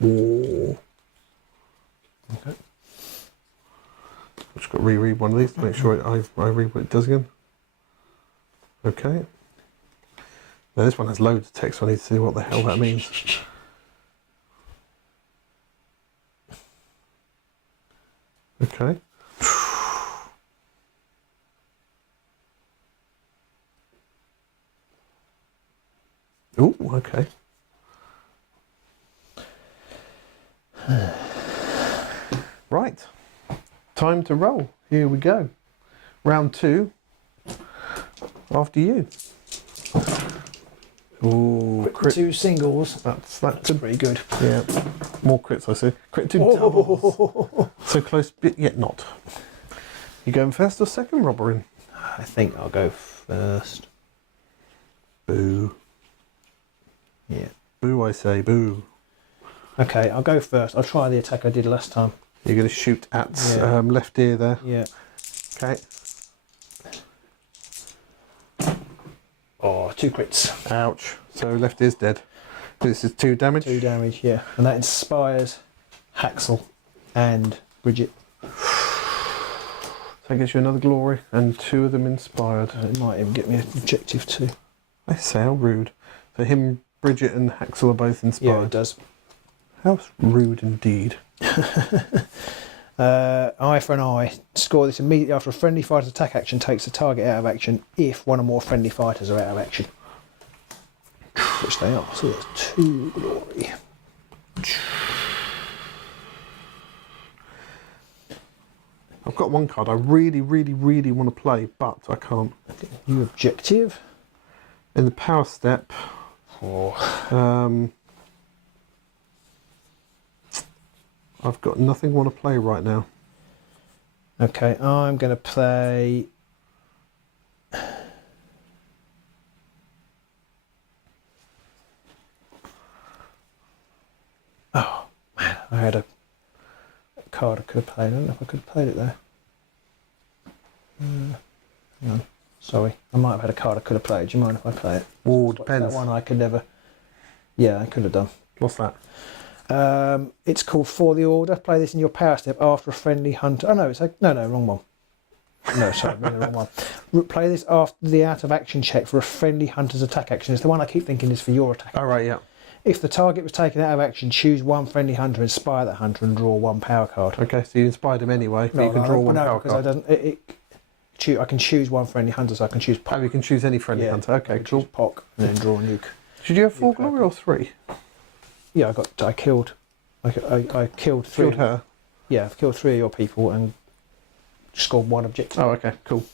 Oh. Okay. I've just got to reread one of these to make sure I read what it does again. Okay. Now this one has loads of text, so I need to see what the hell that means. Okay. Oh, okay. Right. Time to roll. Here we go. Round 2. After you. Ooh, Crit 2 singles. That's Pretty good. Yeah. More crits, I see. Crit 2 doubles. So close, but yet not. You going first or second, Robberin? I think I'll go first. Boo. Yeah. Boo, I say, boo. Okay, I'll go first. I'll try the attack I did last time. You're going to shoot at left ear there. Yeah. Okay. Oh, 2 crits. Ouch. So left ear's dead. This is 2 damage. 2 damage, yeah. And that inspires Haxel and Bridget. So that gets you another glory, and 2 of them inspired. It might even get me an objective too. I say, how rude. So him, Bridget and Haxel are both inspired. Yeah, it does. How rude indeed. Eye for an eye. Score this immediately after a friendly fighter's attack action takes the target out of action if 1 or more friendly fighters are out of action. Which they are. So that's 2 glory. I've got 1 card I really, really, really want to play, but I can't. New objective. In the power step, I've got nothing I want to play right now. Okay, I'm going to play I had a card I could have played. I don't know if I could have played it there. Hang on. Sorry, I might have had a card I could have played. Do you mind if I play it? Oh, depends. That one I could never... Yeah, I could have done. What's that? It's called For the Order. Play this in your power step after a friendly hunter... Oh, no, it's no, wrong one. No, sorry, I'm reading the wrong one. Play this after the out of action check for a friendly hunter's attack action. It's the one I keep thinking is for your attack. Oh, right, yeah. If the target was taken out of action, choose one friendly hunter, inspire that hunter, and draw one power card. Okay, so you inspired him anyway, but you can draw one power card. I can choose one friendly hunter, so I can choose... Oh, you can choose any friendly hunter. Okay, cool. Pock, and then draw a nuke. Did you have 4 glory or 3? Yeah, I killed 3. Killed her? Yeah, I've killed 3 of your people and scored 1 objective. Oh, okay, cool.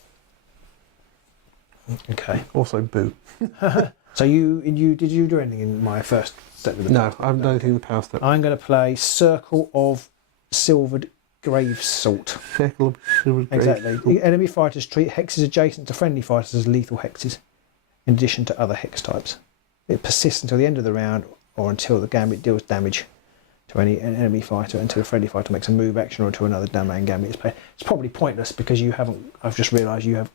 Okay. Also, boo. So did you do anything in my first step with the No, I haven't done anything in the power step. I'm going to play Circle of Silvered Grave Salt. Circle of Silvered Grave Exactly. Salt. The enemy fighters treat hexes adjacent to friendly fighters as lethal hexes, in addition to other hex types. It persists until the end of the round or until the gambit deals damage to an enemy fighter, until a friendly fighter makes a move action or until another domain gambit is played. It's probably pointless because you haven't... I've just realised you've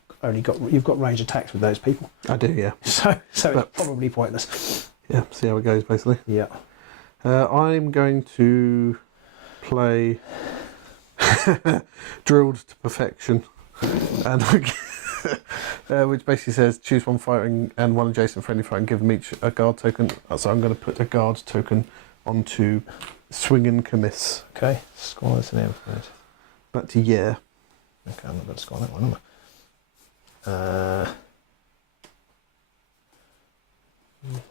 got range attacks with those people. I do, yeah. So it's probably pointless. Yeah, see how it goes, basically. Yeah. I'm going to play Drilled to Perfection, and which basically says choose one fighting and one adjacent friendly fighter and give them each a guard token. So I'm going to put a guard token onto Swing and Commiss. Okay, score this name for it. Back to yeah. Okay, I'm not going to score that one, am I?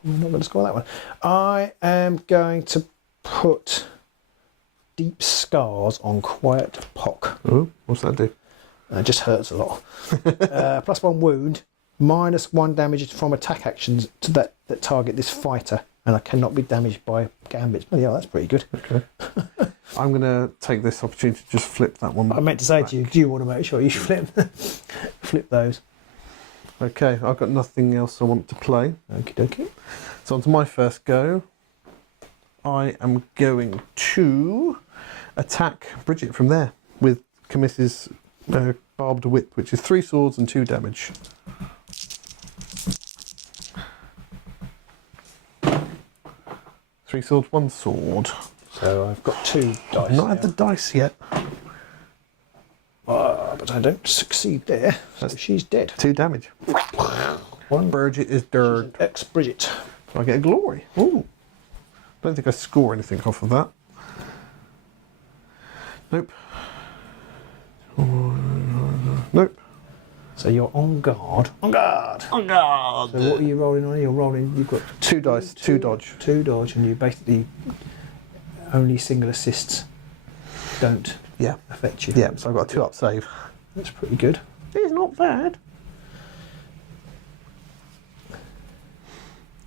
I'm not going to score that one. I am going to put Deep Scars on Quiet Pock. Oh, what's that do? It just hurts a lot. +1 wound, -1 damage from attack actions to that target this fighter, and I cannot be damaged by gambits. Oh, yeah, that's pretty good. Okay. I'm going to take this opportunity to just flip that one. I meant to say to you, do you want to make sure you flip those? Okay, I've got nothing else I want to play. Okie dokie. So on to my first go. I am going to attack Bridget from there with Commiss's Barbed Whip, which is 3 swords and 2 damage. Three swords, 1 sword. So I've got 2 dice. I've not had the dice yet. But I don't succeed there. So she's dead. 2 damage. One Bridget is dead. Ex-Bridget. I get a glory. Ooh. Don't think I score anything off of that. Nope. Nope. So you're on guard. On guard! On guard! So what are you rolling on? You're rolling... You've got 2 dice, 2 dodge. 2 dodge, and you basically... Only single assists don't affect you. Yeah, so I've got a 2-up save. That's pretty good. It's not bad.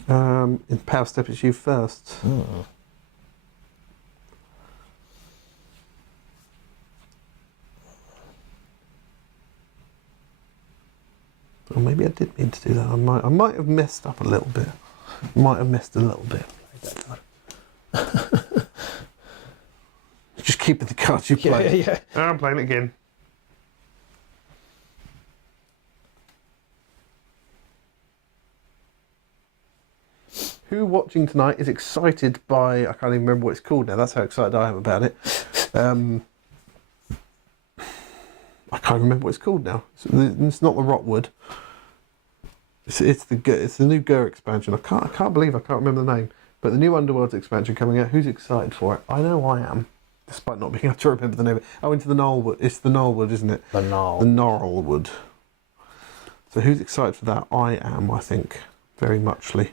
In power step, it's you first. Oh. Or maybe I did mean to do that. I might have messed up a little bit. Might have missed a little bit. Just keep it the cards you play. Yeah. I'm playing it again. Who watching tonight is excited by... I can't even remember what it's called now. That's how excited I am about it. I can't remember what it's called now. It's not the Rotwood. It's the new Gur expansion. I can't believe I can't remember the name. But the new Underworlds expansion coming out. Who's excited for it? I know I am, despite not being able to remember the name of it. Oh, into the Gnarlwood. It's the Gnarlwood, isn't it? The Gnarl. The Gnarlwood. So who's excited for that? I am, I think, very muchly.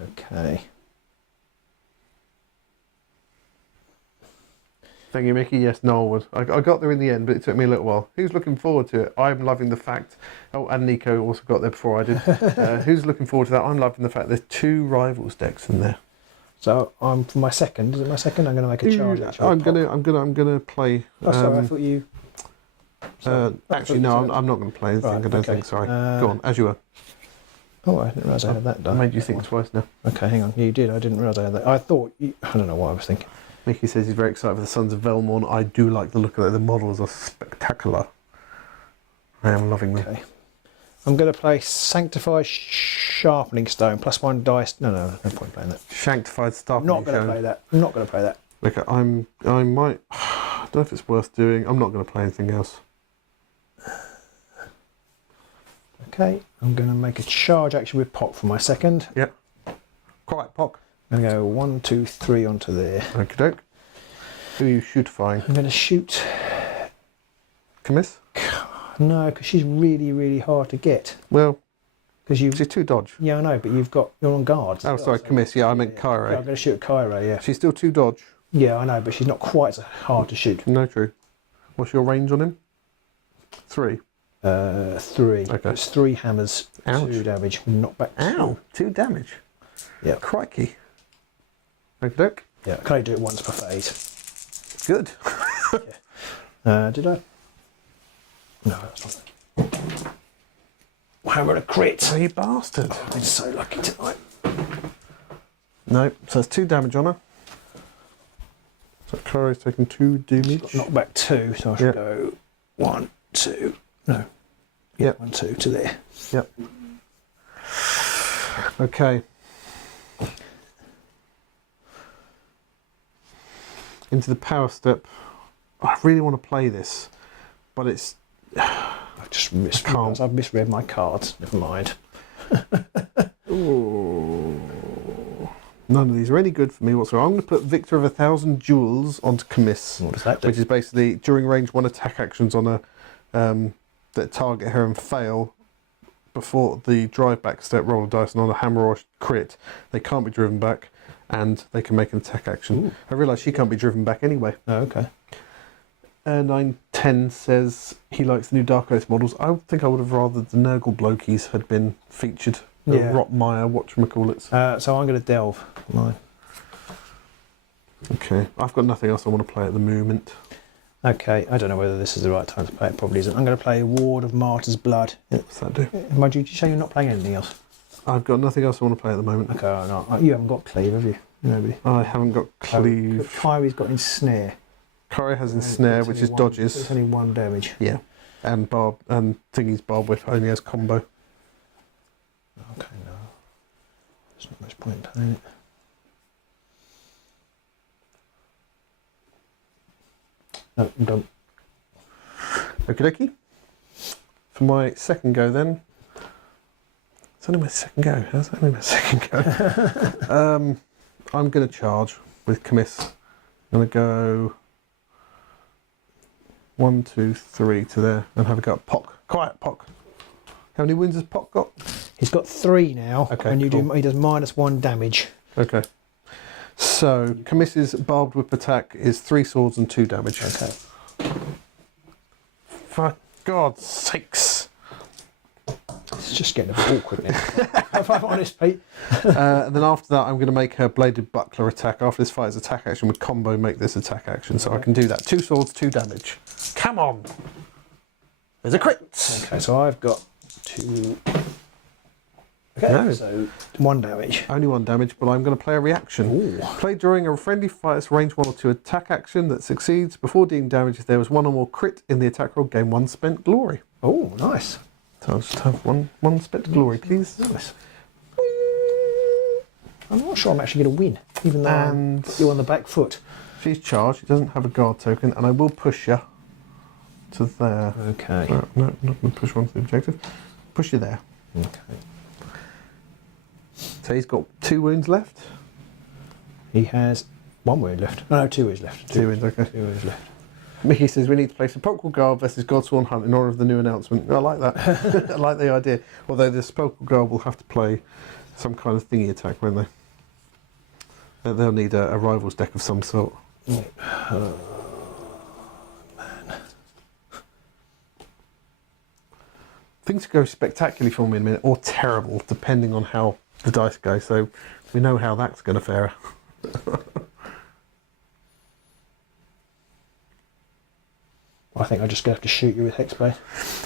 Okay. Thank you, Mickey. Yes, Gnarlwood. I got there in the end, but it took me a little while. Who's looking forward to it? I'm loving the fact... Oh, and Nico also got there before I did. Who's looking forward to that? I'm loving the fact there's 2 Rivals decks in there. So I'm for my second. Is it my second? I'm going to make a charge. I'm gonna play. Oh, sorry, I thought you. Actually, no, I'm not going to play anything. Right, I don't okay. think. Sorry. Go on, as you were. Oh, I didn't realise I had that I done. made you think twice now. Okay, hang on. You did. I didn't realise I had that. I thought. I don't know what I was thinking. Mickey says he's very excited for the Sons of Velmorn. I do like the look of it. The models are spectacular. I am loving them. Okay. I'm going to play Sanctified Sharpening Stone, +1 dice. No, no point playing that. Sanctified Stuff. Not going to play that. I'm not going to play that. Okay, I might. I don't know if it's worth doing. I'm not going to play anything else. Okay, I'm going to make a charge action with Pock for my second. Yep. Quite Pock. I'm going to go 1, 2, 3 onto there. Okie doke. Who are you shootifying? I'm going to shoot. Commiss? No, because she's really, really hard to get. Well, because you. she's 2 dodge. Yeah, I know, but you're on guard. Oh, sorry, Commiss. Yeah, I meant Cairo. Yeah, I'm going to shoot at Cairo. Yeah. She's still 2 dodge. Yeah, I know, but she's not quite so hard to shoot. No, true. What's your range on him? 3. 3. Okay. It's 3 hammers. Ouch. 2 damage. Knockback. Ow! 2 damage. Yeah. Crikey. Okie doke. Yeah, I can only do it once per phase. Good. Did I? No, that's not. Hammer a crit. Oh, you bastard. I've been so lucky tonight. No, so it's 2 damage on her. So Cairo's taking 2 damage. Knockback 2, so I should go 1, 2. No. Yep. 1, 2 to there. Yep. Okay. Into the power step. I really want to play this, but it's. I've just misread. I've misread my cards. Never mind. Ooh. None of these are any good for me whatsoever. I'm going to put Victor of 1,000 Jewels onto Commiss. What does that do? Which is basically during range 1 attack actions on a that target her and fail before the drive back step, roll a dice, and on a hammer or crit, they can't be driven back, and they can make an attack action. Ooh. I realise she can't be driven back anyway. Oh, okay. 910 says he likes the new Dark Oath models. I think I would have rather the Nurgle Blokies had been featured. Yeah. Rotmire, whatchamacallits. So I'm going to delve mine. Okay, I've got nothing else I want to play at the moment. Okay, I don't know whether this is the right time to play. It probably isn't. I'm going to play Ward of Martyr's Blood. What's that do? Mind you, did you say you're not playing anything else? I've got nothing else I want to play at the moment. Okay, no. You haven't got Cleave, have you? Nobody. I haven't got Cleave. Kyrie's got Ensnare. Kyrie has Ensnare, which is dodges. It's only 1 damage. Yeah, and Thingy's Barb Whip only has combo. Okay, no. There's not much point in playing it. No, I'm done. Okie dokie. For my second go then. It's only my second go. How's that only my second go? I'm going to charge with Commiss. I'm going to go 1, 2, 3 to there and have a go at Pock. Quiet, Pock. How many wounds has Pock got? He's got 3 now, Okay, and cool. he does -1 damage. Okay. So, Commiss's Barbed Whip attack is 3 swords and 2 damage. Okay. For God's sakes. It's just getting a bit awkward now. If I'm honest, Pete. And then after that, I'm going to make her Bladed Buckler attack. After this fight is attack action with combo, make this attack action. So I can do that. 2 swords, 2 damage. Come on. There's a crit. Okay, so I've got 2. Okay, No. so 1 damage. Only 1 damage, but I'm going to play a reaction. Ooh. Play during a friendly fight's range 1 or 2 attack action that succeeds. Before dealing damage, if there was 1 or more crit in the attack roll, gain 1 spent glory. Oh, nice. So I'll just have one spent glory, please. Nice. I'm not sure I'm actually going to win, even though And you're on the back foot. she's charged. She doesn't have a guard token, and I will push you to there. Okay. No, I'm not going to push one to the objective. Push you there. Okay. So he's got 2 wounds left. He has 1 wound left. No, 2 wounds left. 2 wounds, okay. 2 wounds left. Mickey says we need to play Sepulchral Guard versus Godsworn Hunt in honour of the new announcement. I like that. I like the idea. Although the Sepulchral Guard will have to play some kind of thingy attack, won't they? They'll need a rivals deck of some sort. Oh, man. Things go spectacularly for me in a minute, or terrible, depending on how the dice go. So we know how that's going to fare. I think I'm just going to have to shoot you with Hexbane.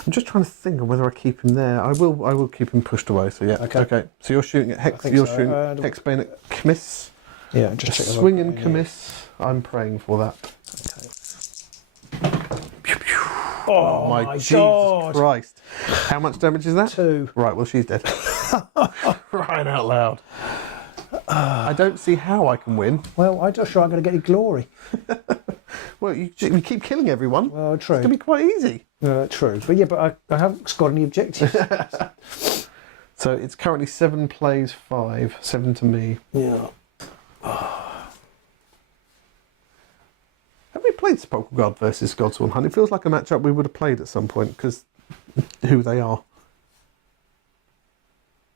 I'm just trying to think of whether I keep him there. I will keep him pushed away. So yeah, okay. So you're shooting at Hex. think You're so. shooting Hexbane at Commiss. Yeah, just check. Swing and Commiss. I'm praying for that. Okay. Oh my Jesus God. Christ. How much damage is that? 2. Right, well, she's dead. Crying out loud. I don't see how I can win. Well, I'm not sure I'm going to get any glory. Well, you keep killing everyone. Well, true. It's going to be quite easy. True. But yeah, but I haven't got any objectives. So it's currently 7 plays 5. 7 to me. Yeah. Have we played Sepulchral Guard versus Godsworn Hunt? It feels like a matchup we would have played at some point because who they are.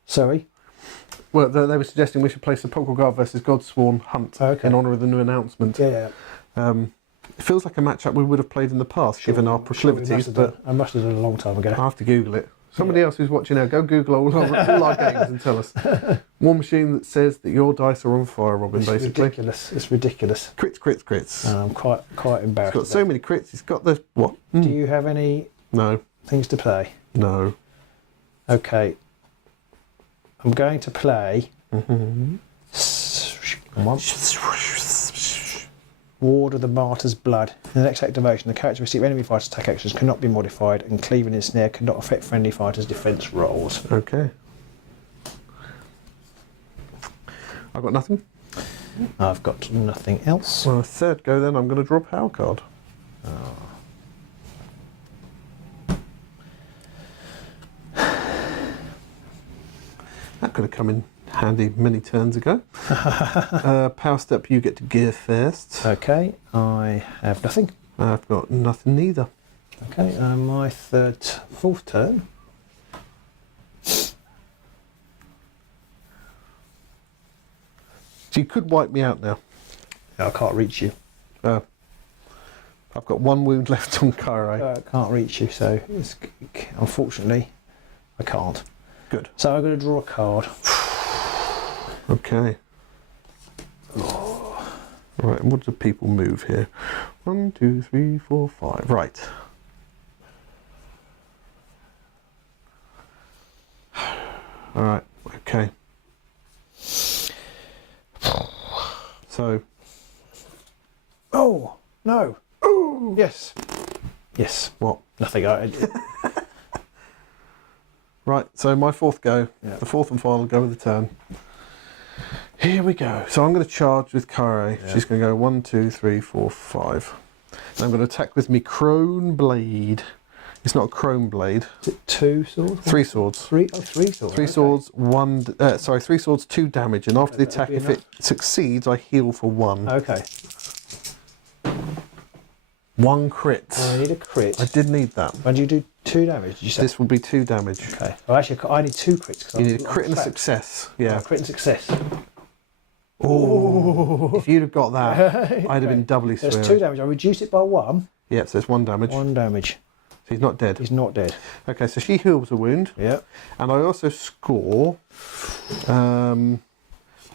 Sorry? Well, they were suggesting we should play Sepulchral Guard versus Godsworn Hunt in honour of the new announcement. Yeah. It feels like a matchup we would have played in the past, given our proclivities, but I must have done a long time ago. I have to Google it. Somebody else who's watching now, go Google all our games and tell us. War Machine that says that your dice are on fire, Robin, It's basically. ridiculous. It's ridiculous. Crits, crits, crits. I'm quite embarrassed. It's got so many crits. It's got the... What? Do you have any No. things to play? No. Okay. I'm going to play... Ward of the Martyr's Blood. In the next activation, the characteristic of enemy fighters' attack actions cannot be modified, and cleaving and snare cannot affect friendly fighters' defence rolls. Okay. I've got nothing. I've got nothing else. Well, third go then, I'm going to draw a power card. That could have come in handy many turns ago. Power step, you get to gear first. Okay, I have nothing. I've got nothing either. Okay, my fourth turn. So you could wipe me out now. I can't reach you. I've got 1 wound left on Cairo. I can't reach you, so unfortunately, I can't. Good. So I'm going to draw a card. Okay. Right, what do people move here? 1, 2, 3, 4, 5. Right. All right. Okay. So. Oh no! Oh yes, yes. What? Nothing. Right. So my fourth go. Yeah. The fourth and final go of the turn. Here we go. So I'm going to charge with Kare. Yeah. She's going to go 1, 2, 3, 4, 5. And I'm going to attack with me Crone Blade. It's not a Chrome Blade. Is it 2 swords? 3 swords. 3 swords. 3 swords, 3 swords, 2 damage, and after the attack, if it succeeds, I heal for 1. Okay. 1 crit. I need a crit. I did need that. When do you do 2 damage? Did you say? This will be 2 damage. Okay. Well, actually, I need 2 crits. You need a crit and a success. Yeah. Crit and success. Oh. If you'd have got that, I'd have been doubly swearing. There's 2 damage. I reduced it by 1. Yeah, so it's 1 damage. 1 damage. So he's not dead. He's not dead. Okay, so she heals a wound. Yeah. And I also score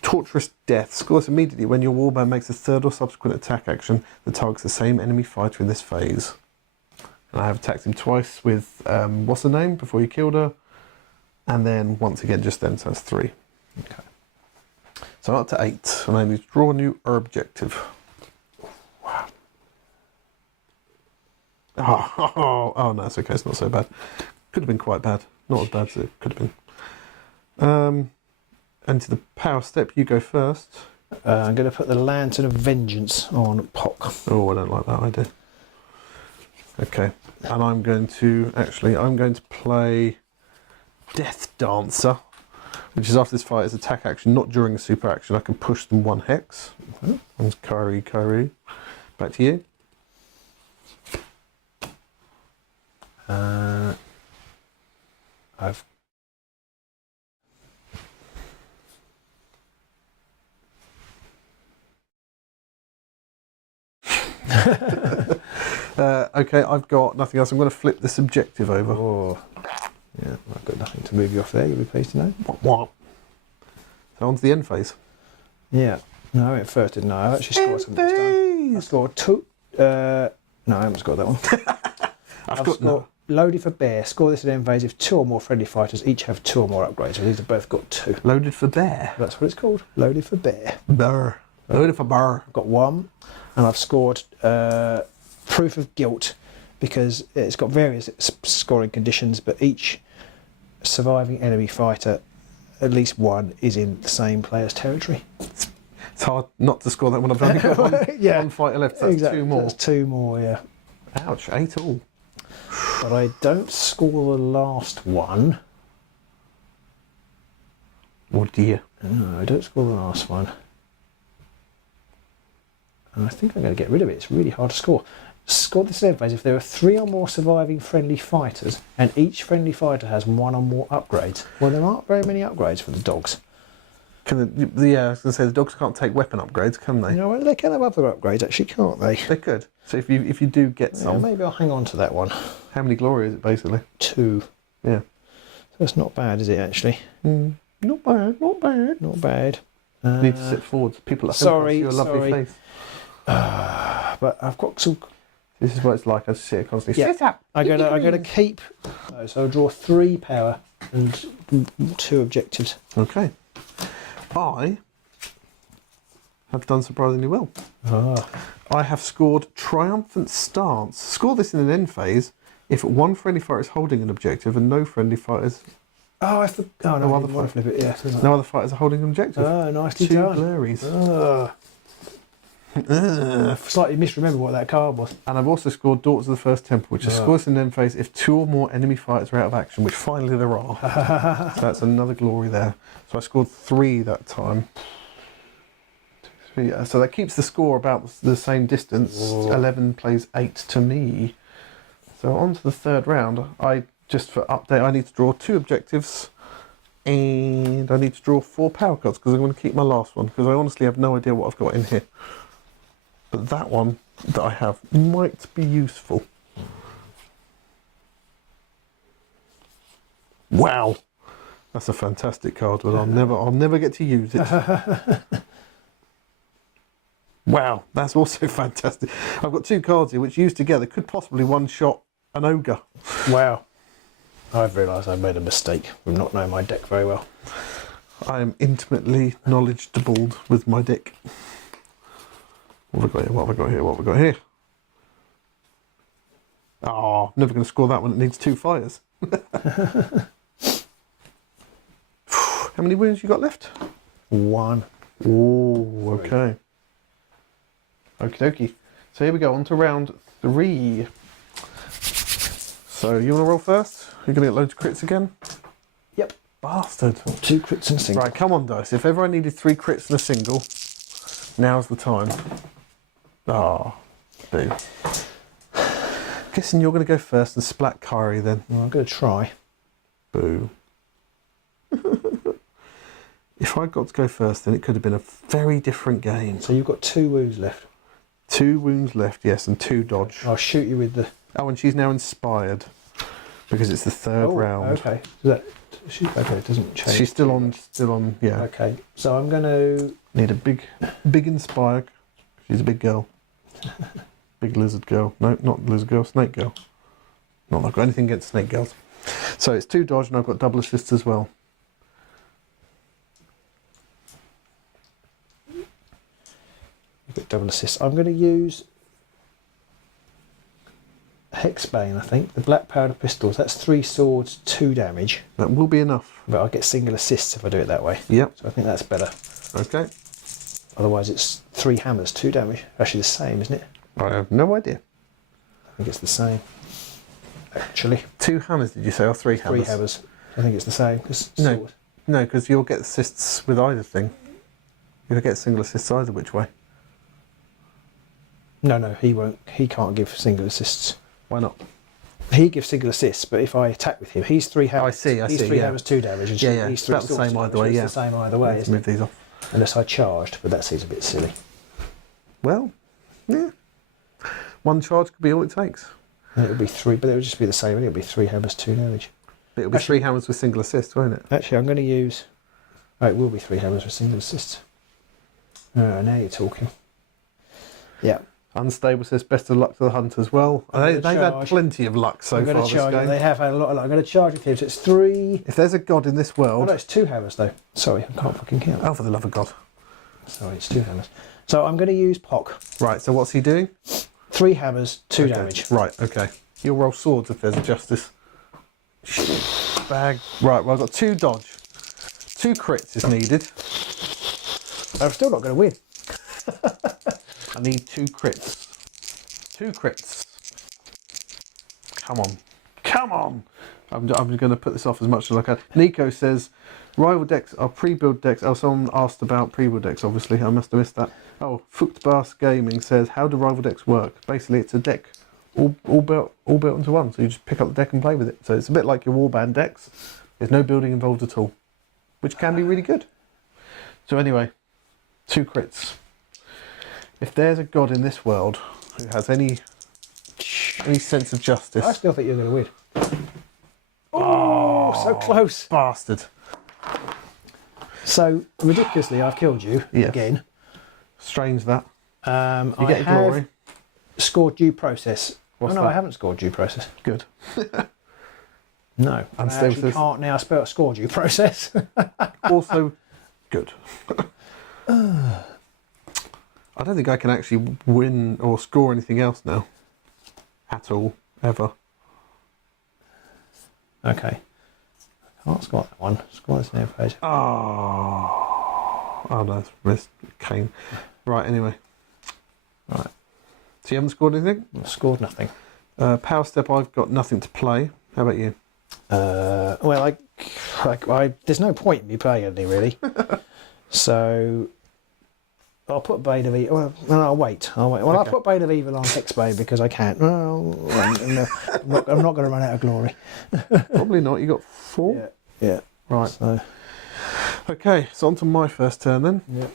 Torturous Death. Scores immediately when your warband makes a third or subsequent attack action that targets the same enemy fighter in this phase. And I have attacked him twice with what's her name before you killed her, and then once again just then, so that's 3. Okay. So I'm up to 8, and I need to draw a new objective. Wow. Oh no, it's okay, it's not so bad. Could have been quite bad. Not as bad as it could have been. And to the power step, you go first. I'm going to put the Lantern of Vengeance on Pock. Oh, I don't like that idea. Okay, and I'm going to play Death Dancer, which is after this fighter's attack action, not during a super action. I can push them 1 hex. And Kyrie. Back to you. I've okay, I've got nothing else. I'm going to flip this objective over. Oh. Yeah, I've got nothing to move you off there. You'll be pleased to know. So on to the end phase. Yeah. No, I went first, didn't I? I've actually scored something this time. I scored 2. No, I haven't scored that one. I've got no. Loaded for bear. Score this at end phase if 2 or more friendly fighters each have 2 or more upgrades. So these have both got 2. Loaded for bear. That's what it's called. Loaded for bear. Bear. Who for bar? I've got 1, and I've scored Proof of Guilt because it's got various scoring conditions, but each surviving enemy fighter, at least 1, is in the same player's territory. It's hard not to score that when I've only got one fighter left. So that's exactly. 2 more. That's 2 more, yeah. Ouch, 8 all. But I don't score the last one. Oh dear. No, I don't score the last one. And I think I'm going to get rid of it. It's really hard to score. Score this in phase if there are 3 or more surviving friendly fighters, and each friendly fighter has 1 or more upgrades. Well, there aren't very many upgrades for the dogs. I was going to say the dogs can't take weapon upgrades, can they? No, well, they can have other upgrades, actually, can't they? They could. So if you do get some, maybe I'll hang on to that one. how many glory is it basically? 2. Yeah. So it's not bad, is it? Actually, Not bad. Not bad. not bad. Need to sit forward. So people at home Sorry, can see your lovely face. But I've got some. This is what it's like. I sit here constantly. Yeah. Sit up. I'm gonna keep. So I'll draw 3 power and 2 objectives. Okay. I have done surprisingly well. I have scored Triumphant Stance. Score this in an end phase if 1 friendly fighter is holding an objective and no friendly fighters. Oh, no, No I other didn't want to flip it. Yeah. No other fighters are holding an objective. Nicely 2 done. glories. Slightly misremember what that card was. And I've also scored Daughters of the First Temple, which is scores in an end phase if 2 or more enemy fighters are out of action, which finally there are. So that's another glory there. So I scored 3 that time. 2, 3, so that keeps the score about the same distance. 11 plays 8 to me. So on to the 3rd round. Just for update, I need to draw 2 objectives. And I need to draw 4 power cards because I'm going to keep my last one because I honestly have no idea what I've got in here. But that one that I have might be useful. Wow, that's a fantastic card, but I'll never get to use it. Wow, that's also fantastic. I've got 2 cards here which used together could possibly one-shot an ogre. Wow. I've realised I made a mistake from not knowing my deck very well. I am intimately knowledgeable with my deck. What have I got here? What have I got here? What have I got here? Oh, never going to score that one. It needs 2 fires. How many wounds you got left? 1. Oh, okay. Okie dokie. So here we go, on to round 3. So you want to roll first? You're going to get loads of crits again? Yep. Bastard. 2 crits and a single. Right, come on, dice. If ever I needed 3 crits and a single, now's the time. Ah, boo. Guessing you're going to go first and splat Kyrie then. Well, I'm going to try. Boo. If I got to go first, then it could have been a very different game. So you've got 2 wounds left. 2 wounds left, yes, and 2 dodge. I'll shoot you with the... Oh, and she's now inspired because it's the 3rd round. Okay. Okay, it doesn't change. She's still on, yeah. Okay, so I'm going to... Need a big inspire. She's a big girl. Big lizard girl. No, not lizard girl, snake girl. Not that I've got anything against snake girls. So it's 2 dodge and I've got double assist as well. Double assist. I'm going to use Hexbane, I think. The black powder pistols. That's 3 swords, 2 damage. That will be enough. But I'll get single assists if I do it that way. Yep. So I think that's better. Okay. Otherwise it's 3 hammers, 2 damage. Actually the same, isn't it? I have no idea. I think it's the same. Actually. 2 hammers, did you say, or 3 hammers? 3 hammers. I think it's the same. No, because you'll get assists with either thing. You'll get single assists either which way. No, he won't. He can't give single assists. Why not? He gives single assists, but if I attack with him, he's 3 hammers. I see. He's 3 hammers, 2 damage, and yeah. he's 3 That's the swords, same either so way. it's Yeah, the same either way. Let's Isn't move it? these off. Unless I charged, but that seems a bit silly. Well, yeah. 1 charge could be all it takes. And it would be 3, but it would just be the same. It would be 3 hammers, 2 damage. But it'll be 3 hammers with single assist, won't it? Actually, I'm going to use. Oh, it will be 3 hammers with single assists. Now you're talking. Yeah. Unstable says best of luck to the hunt as well. They've had plenty of luck so far this game. They have had a lot of luck. I'm going to charge with him, so it's 3. If there's a god in this Oh, world... no, it's 2 hammers though. Sorry, I can't fucking count. Oh, for the love of God. Sorry, it's 2 hammers. So I'm going to use Pock. Right, so what's he doing? 3 hammers, 2 Okay. damage. Right, okay. You'll roll swords if there's a justice. Bag. Right, well, I've got 2 dodge. 2 crits is needed. I'm still not going to win. I need 2 crits. 2 crits. Come on. Come on! I'm going to put this off as much as I can. Nico says, rival decks are pre-build decks. Oh, someone asked about pre-build decks, obviously. I must have missed that. Oh, Fuchtbas Gaming says, how do rival decks work? Basically, it's a deck all built into one. So you just pick up the deck and play with it. So it's a bit like your warband decks. There's no building involved at all, which can be really good. So anyway, 2 crits. If there's a god in this world who has any sense of justice... I still think you're going to win. Oh, so close. Bastard. So, ridiculously, I've killed you again. Strange that. You I get have glory. scored due process. What's no, that? I haven't scored due process. Good. No. And I still actually says- can't now spell score due process. Also, good. I don't think I can actually win or score anything else now. At all. Ever. Okay. I can't score that one. Score this now, page. Oh no, it's missed. Cane. Right, anyway. Right. So you haven't scored anything? I've scored nothing. Power Step, I've got nothing to play. How about you? Well, there's no point in me playing anything really. So I'll put Bane of Evil. Well, I'll wait. Well, Okay. I'll put Bane of Evil on Hexbane because I can. Well, I'm not going to run out of glory. Probably not. You got 4? Yeah. Right. So, Okay, so on to my first turn then. yeah.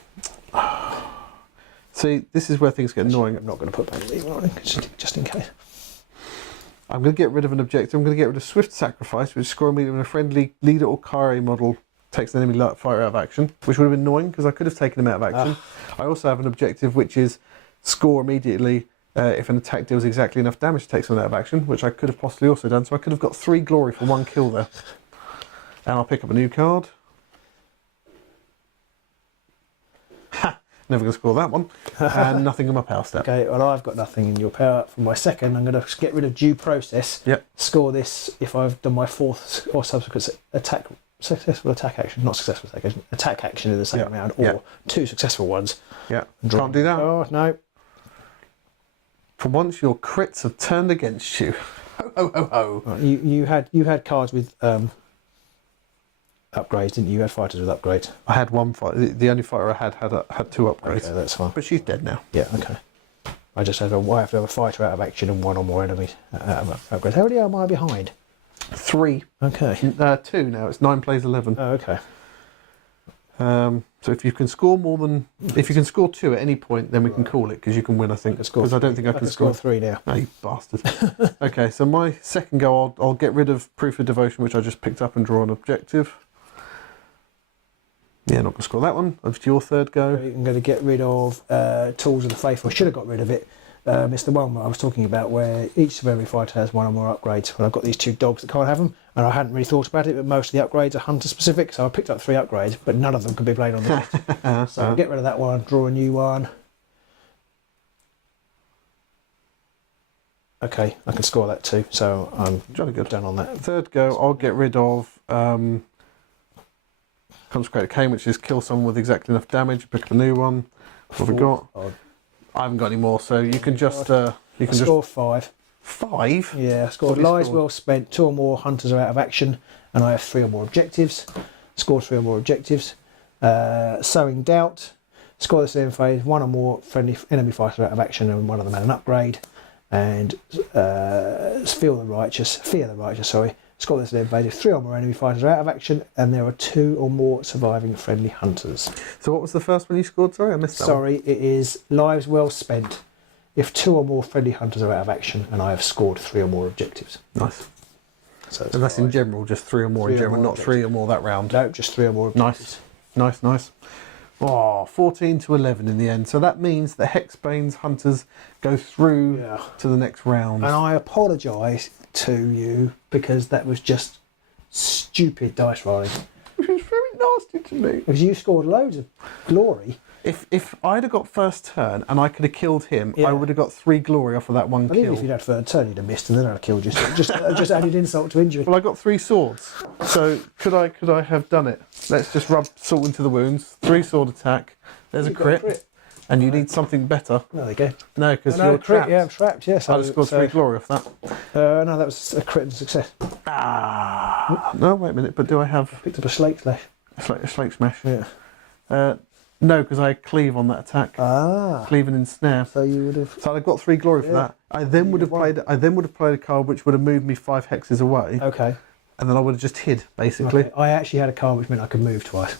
See, this is where things get annoying. I'm not going to put Bane of Evil on it, just in case. I'm going to get rid of an objective. I'm going to get rid of Swift Sacrifice, which score immediately when a friendly leader or Kyrie model takes an enemy fighter out of action, which would have been annoying because I could have taken him out of action. I also have an objective which is score immediately if an attack deals exactly enough damage to take someone out of action, which I could have possibly also done. So I could have got 3 glory for 1 kill there. And I'll pick up a new card. Ha! Never going to score that one. And nothing in my power step. Okay, well, I've got nothing in your power. For my second, I'm going to get rid of due process. Yep. Score this if I've done my 4th or subsequent successful attack action, not successful attack action in the second round, or 2 successful ones. Yeah. Draw. Can't do that. Oh, no. For once, your crits have turned against you. Ho, ho, ho, ho. Right, you had cards with upgrades, didn't you? You had fighters with upgrades. I had 1 fighter. The only fighter I had 2 upgrades. Okay, that's fine. But she's dead now. Yeah, okay. I just had I have to have a fighter out of action and 1 or more enemies out of upgrades. How many am I behind? 3. Okay. 2 now. It's 9 plays 11. Oh, okay. So if you can score more than... If you can score 2 at any point, then we can call it, because you can win, I think. Because I don't think I can score... 3 now. Oh, you bastard. Okay, so my second go, I'll get rid of Proof of Devotion, which I just picked up and draw an objective. Yeah, not going to score that one. Over to your third go. I'm going to get rid of Tools of the Faithful. I should have got rid of it. It's the one I was talking about where each of every fighter has 1 or more upgrades. Well, I've got these 2 dogs that can't have them, and I hadn't really thought about it, but most of the upgrades are hunter specific, so I picked up 3 upgrades, but none of them can be played on the list. So I'll get rid of that one, draw a new one. Okay, I can score that too, so I'm Jolly good. done on that. Third go, I'll get rid of Consecrated Cane, which is kill someone with exactly enough damage. Pick up a new one. What have we got? I haven't got any more, so you can just Score 5. 5. Yeah, I scored What have you Lies scored? Well Spent. 2 or more hunters are out of action, and I have 3 or more objectives. Scored 3 or more objectives. Sowing Doubt. Score this in phase. 1 or more friendly enemy fighters are out of action, and 1 of them had an upgrade. And Fear the Righteous. Sorry. Score this in phase. 3 or more enemy fighters are out of action, and there are 2 or more surviving friendly hunters. So what was the first one you scored? Sorry, I missed that one. Sorry, it is Lives Well Spent. If 2 or more friendly hunters are out of action, and I have scored 3 or more objectives. Nice. So And that's in general, just 3 or more 3 in or general, more not 3 or more that round. No, just 3 or more objectives. Nice. Oh, 14 to 11 in the end. So that means the Hexbanes hunters go through to the next round. And I apologise to you because that was just stupid dice rolling. Which was very nasty to me. Because you scored loads of glory. If I'd have got first turn and I could have killed him, Yeah. I would have got 3 glory off of that one But even if kill. you'd had third turn, you'd have missed, and then I'd have killed you. So just added insult to injury. Well, I got 3 swords. So could I have done it? Let's just rub salt into the wounds. 3 sword attack. There's a You've got a crit. And you need something better. No, there you go. No, because No, you're crit. trapped. Yeah, I'm trapped. Yes, I'd have scored 3 glory off that. No, that was a crit and success. No, wait a minute. But do I have Picked up a slate slash. a slate smash? Yeah. No, because I cleave on that attack. Cleave and ensnare. So you would have. So I got 3 glory for that. I then would have played a card which would have moved me 5 hexes away, Okay. and then I would have just hid basically. Okay. I actually had a card which meant I could move twice.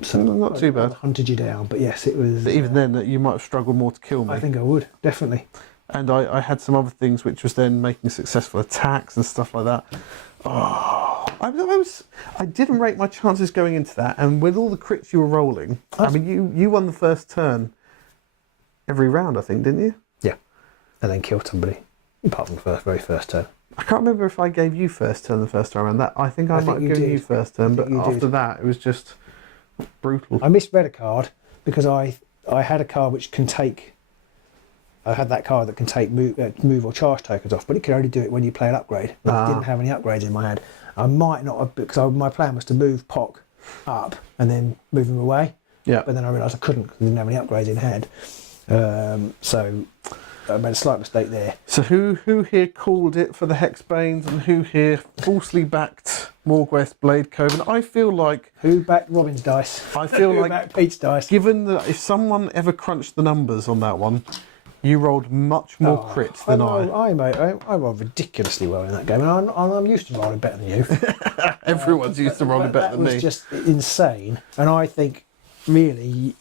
So Not too bad. I hunted you down, but yes, it was. But even then, you might have struggled more to kill me. I think I would definitely. And I had some other things which was then making successful attacks and stuff like that. Oh, I didn't rate my chances going into that, and with all the crits you were rolling, I mean, you won the first turn every round, I think, didn't you? Yeah. And then killed somebody, apart from the very first turn. I can't remember if I gave you first turn the first time around. That I think I might have given you first turn, but after that it was just brutal. I misread a card because I had a card which can take. I had that card that can take move or charge tokens off, but it can only do it when you play an upgrade. And I didn't have any upgrades in my hand. I might not have, because my plan was to move Pock up and then move him away. Yeah. But then I realised I couldn't because I didn't have any upgrades in hand. So I made a slight mistake there. So who here called it for the Hexbanes, and who here falsely backed Morgwaeths Bladecoven? I feel like Who backed Robin's dice? I feel Who like backed Pete's dice? given that if someone ever crunched the numbers on that one, you rolled much more crits than I rolled ridiculously well in that game, and I'm used to rolling better than you. Everyone's used to rolling better than That was me. just insane, and I think really,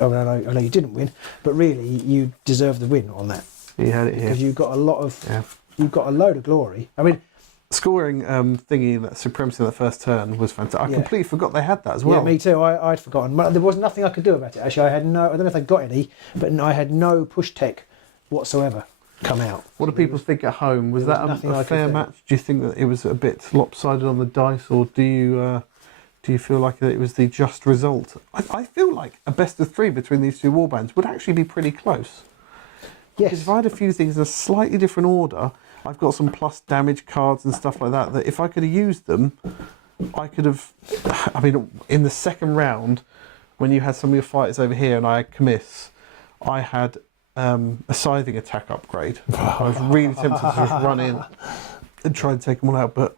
I know you didn't win, but really you deserve the win on that You had it here. because you got a lot of, you've got a load of glory. I mean, Scoring thingy, that supremacy in the first turn was fantastic. I Yeah. completely forgot they had that as well. yeah, me too. I'd forgotten. But there was nothing I could do about it. Actually, I don't know if I got any, but I had no push tech whatsoever come out. What do people think at home? Was there that was nothing I a could fair think. match? Do you think that it was a bit lopsided on the dice, or do you feel like it was the just result? I feel like a best of 3 between these 2 warbands would actually be pretty close. Because Yes. if I had a few things in a slightly different order, I've got some plus damage cards and stuff like that, that if I could have used them, I could have... I mean, in the second round, when you had some of your fighters over here and I had commiss, I had a scything attack upgrade. I was really tempted to just run in and try and take them all out, but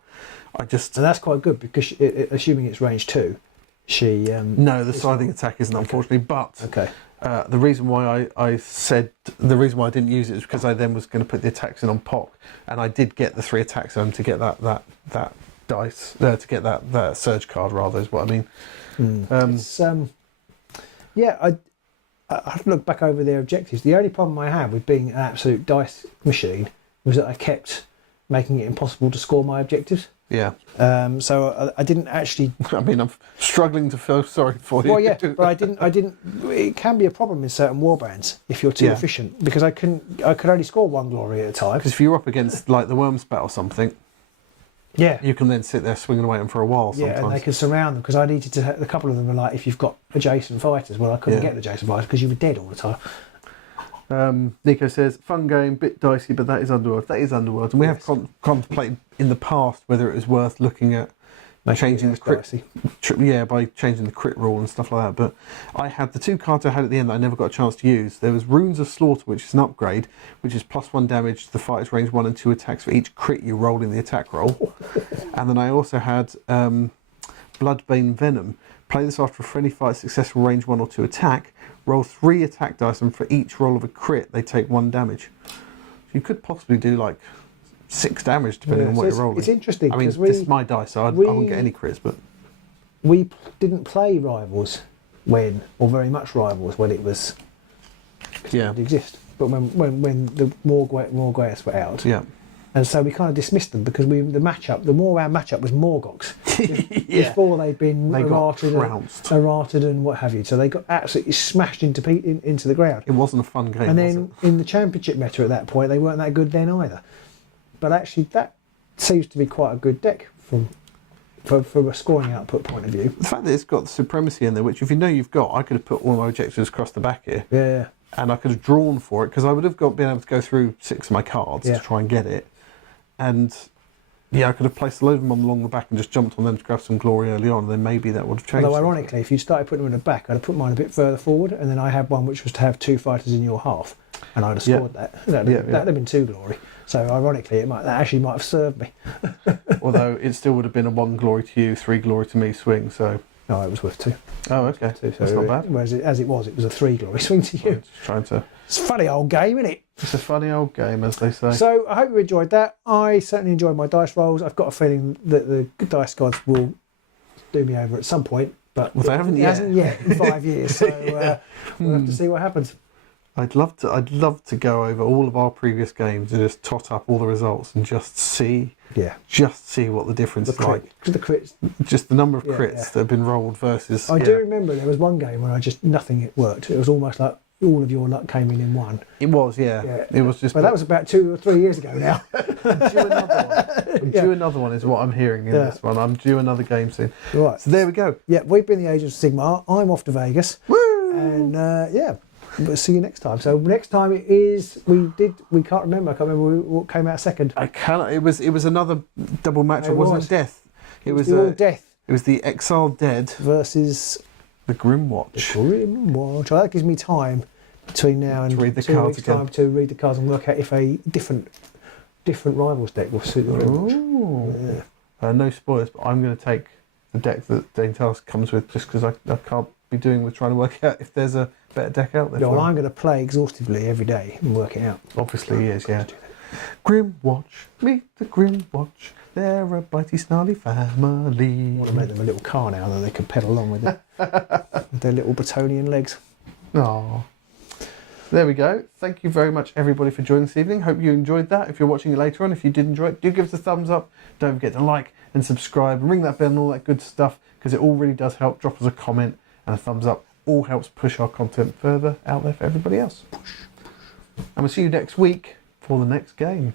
I just... And that's quite good because assuming it's range 2, she... No, the scything attack isn't, unfortunately, but... Okay. The reason why the reason why I didn't use it is because I then was going to put the attacks in on Pock, and I did get the 3 attacks home to get that dice to get that surge card, rather, is what I mean. It's, yeah, I've looked back over their objectives. The only problem I had with being an absolute dice machine was that I kept making it impossible to score my objectives. Yeah. So I didn't actually. I mean, I'm struggling to feel sorry for you. Well, yeah, but I didn't. It can be a problem in certain warbands if you're too efficient, because I could only score 1 glory at a time. Because if you're up against like the Worm Spat or something, yeah, you can then sit there swinging and waiting for a while. Sometimes. Yeah, and they can surround them, because I needed to. A couple of them were like, if you've got adjacent fighters, well, I couldn't get the adjacent fighters because you were dead all the time. Nico says, fun game, bit dicey, but that is Underworld. That is Underworld. And we have contemplated in the past whether it was worth looking at changing the crit. By changing the crit rule and stuff like that. But I had the 2 cards I had at the end that I never got a chance to use. There was Runes of Slaughter, which is an upgrade, which is +1 damage to the fighter's range 1 and 2 attacks for each crit you roll in the attack roll. And then I also had Bloodbane Venom. Play this after a friendly fight, successful range 1 or 2 attack. Roll 3 attack dice, and for each roll of a crit, they take 1 damage. So you could possibly do like 6 damage depending on what you're rolling. It's interesting. I mean, this is my dice, so I wouldn't get any crits, but we didn't play Rivals or very much Rivals when it was didn't exist. But when the Morgwaeths were out, and so we kind of dismissed them because the Morwan matchup was Morgox. Before they'd been errated and what have you. So they got absolutely smashed into the ground. It wasn't a fun game, and then in the championship meta at that point, they weren't that good then either. But actually, that seems to be quite a good deck from from a scoring output point of view. The fact that it's got the supremacy in there, which if you know you've got, I could have put all my objectives across the back here. Yeah. And I could have drawn for it, because I would have been able to go through 6 of my cards to try and get it. And yeah, I could have placed a load of them along the back and just jumped on them to grab some glory early on, and then maybe that would have changed. Although ironically, if you started putting them in the back, I'd have put mine a bit further forward, and then I had one which was to have 2 fighters in your half, and I'd have scored that. That'd have been 2 glory. So ironically, that actually might have served me. Although it still would have been a 1 glory to you, 3 glory to me swing. So no, it was worth 2. Oh, okay. 2, so that's not bad. Whereas it was a 3 glory swing to you. Just trying to. It's a funny old game, isn't it? It's a funny old game, as they say. So I hope you enjoyed that. I certainly enjoyed my dice rolls. I've got a feeling that the dice gods will do me over at some point, but they haven't yet. Hasn't yet in 5 years. So we'll have to see what happens. I'd love to go over all of our previous games and just tot up all the results and just see what the difference is like. The crits. Just the number of crits that have been rolled versus. I do remember there was one game where nothing worked. It was almost like all of your luck came in one. It was, yeah. It was just. But that was about 2 or 3 years ago now. I'm due another one. I'm due another one is what I'm hearing in this one. I'm due another game soon. Right. So there we go. Yeah, we've been the Agents of Sigmar. I'm off to Vegas. Woo! And we'll see you next time. So next time it is we can't remember. I can't remember what came out second. I cannot. It was another double match. It wasn't Death. It was all Death. It was the Exiled Dead versus the Grimwatch. Grimwatch. Well, that gives me time between now and to read the 2 cards weeks' again. time to read the cards and work out if a different rivals deck will suit the Grimwatch. No spoilers, but I'm going to take the deck that Dane Task comes with, just because I can't be doing with trying to work out if there's a better deck out there. Well, I'm going to play exhaustively every day and work it out. Obviously, he is, yeah. Grimwatch, meet the Grimwatch. They're a bitey, snarly family. I want to make them a little car now that they can pedal along with, with their little Bretonian legs. Oh, there we go. Thank you very much, everybody, for joining this evening. Hope you enjoyed that. If you're watching it later on, if you did enjoy it, do give us a thumbs up. Don't forget to like and subscribe and ring that bell and all that good stuff, because it all really does help. Drop us a comment and a thumbs up. All helps push our content further out there for everybody else. And we'll see you next week for the next game.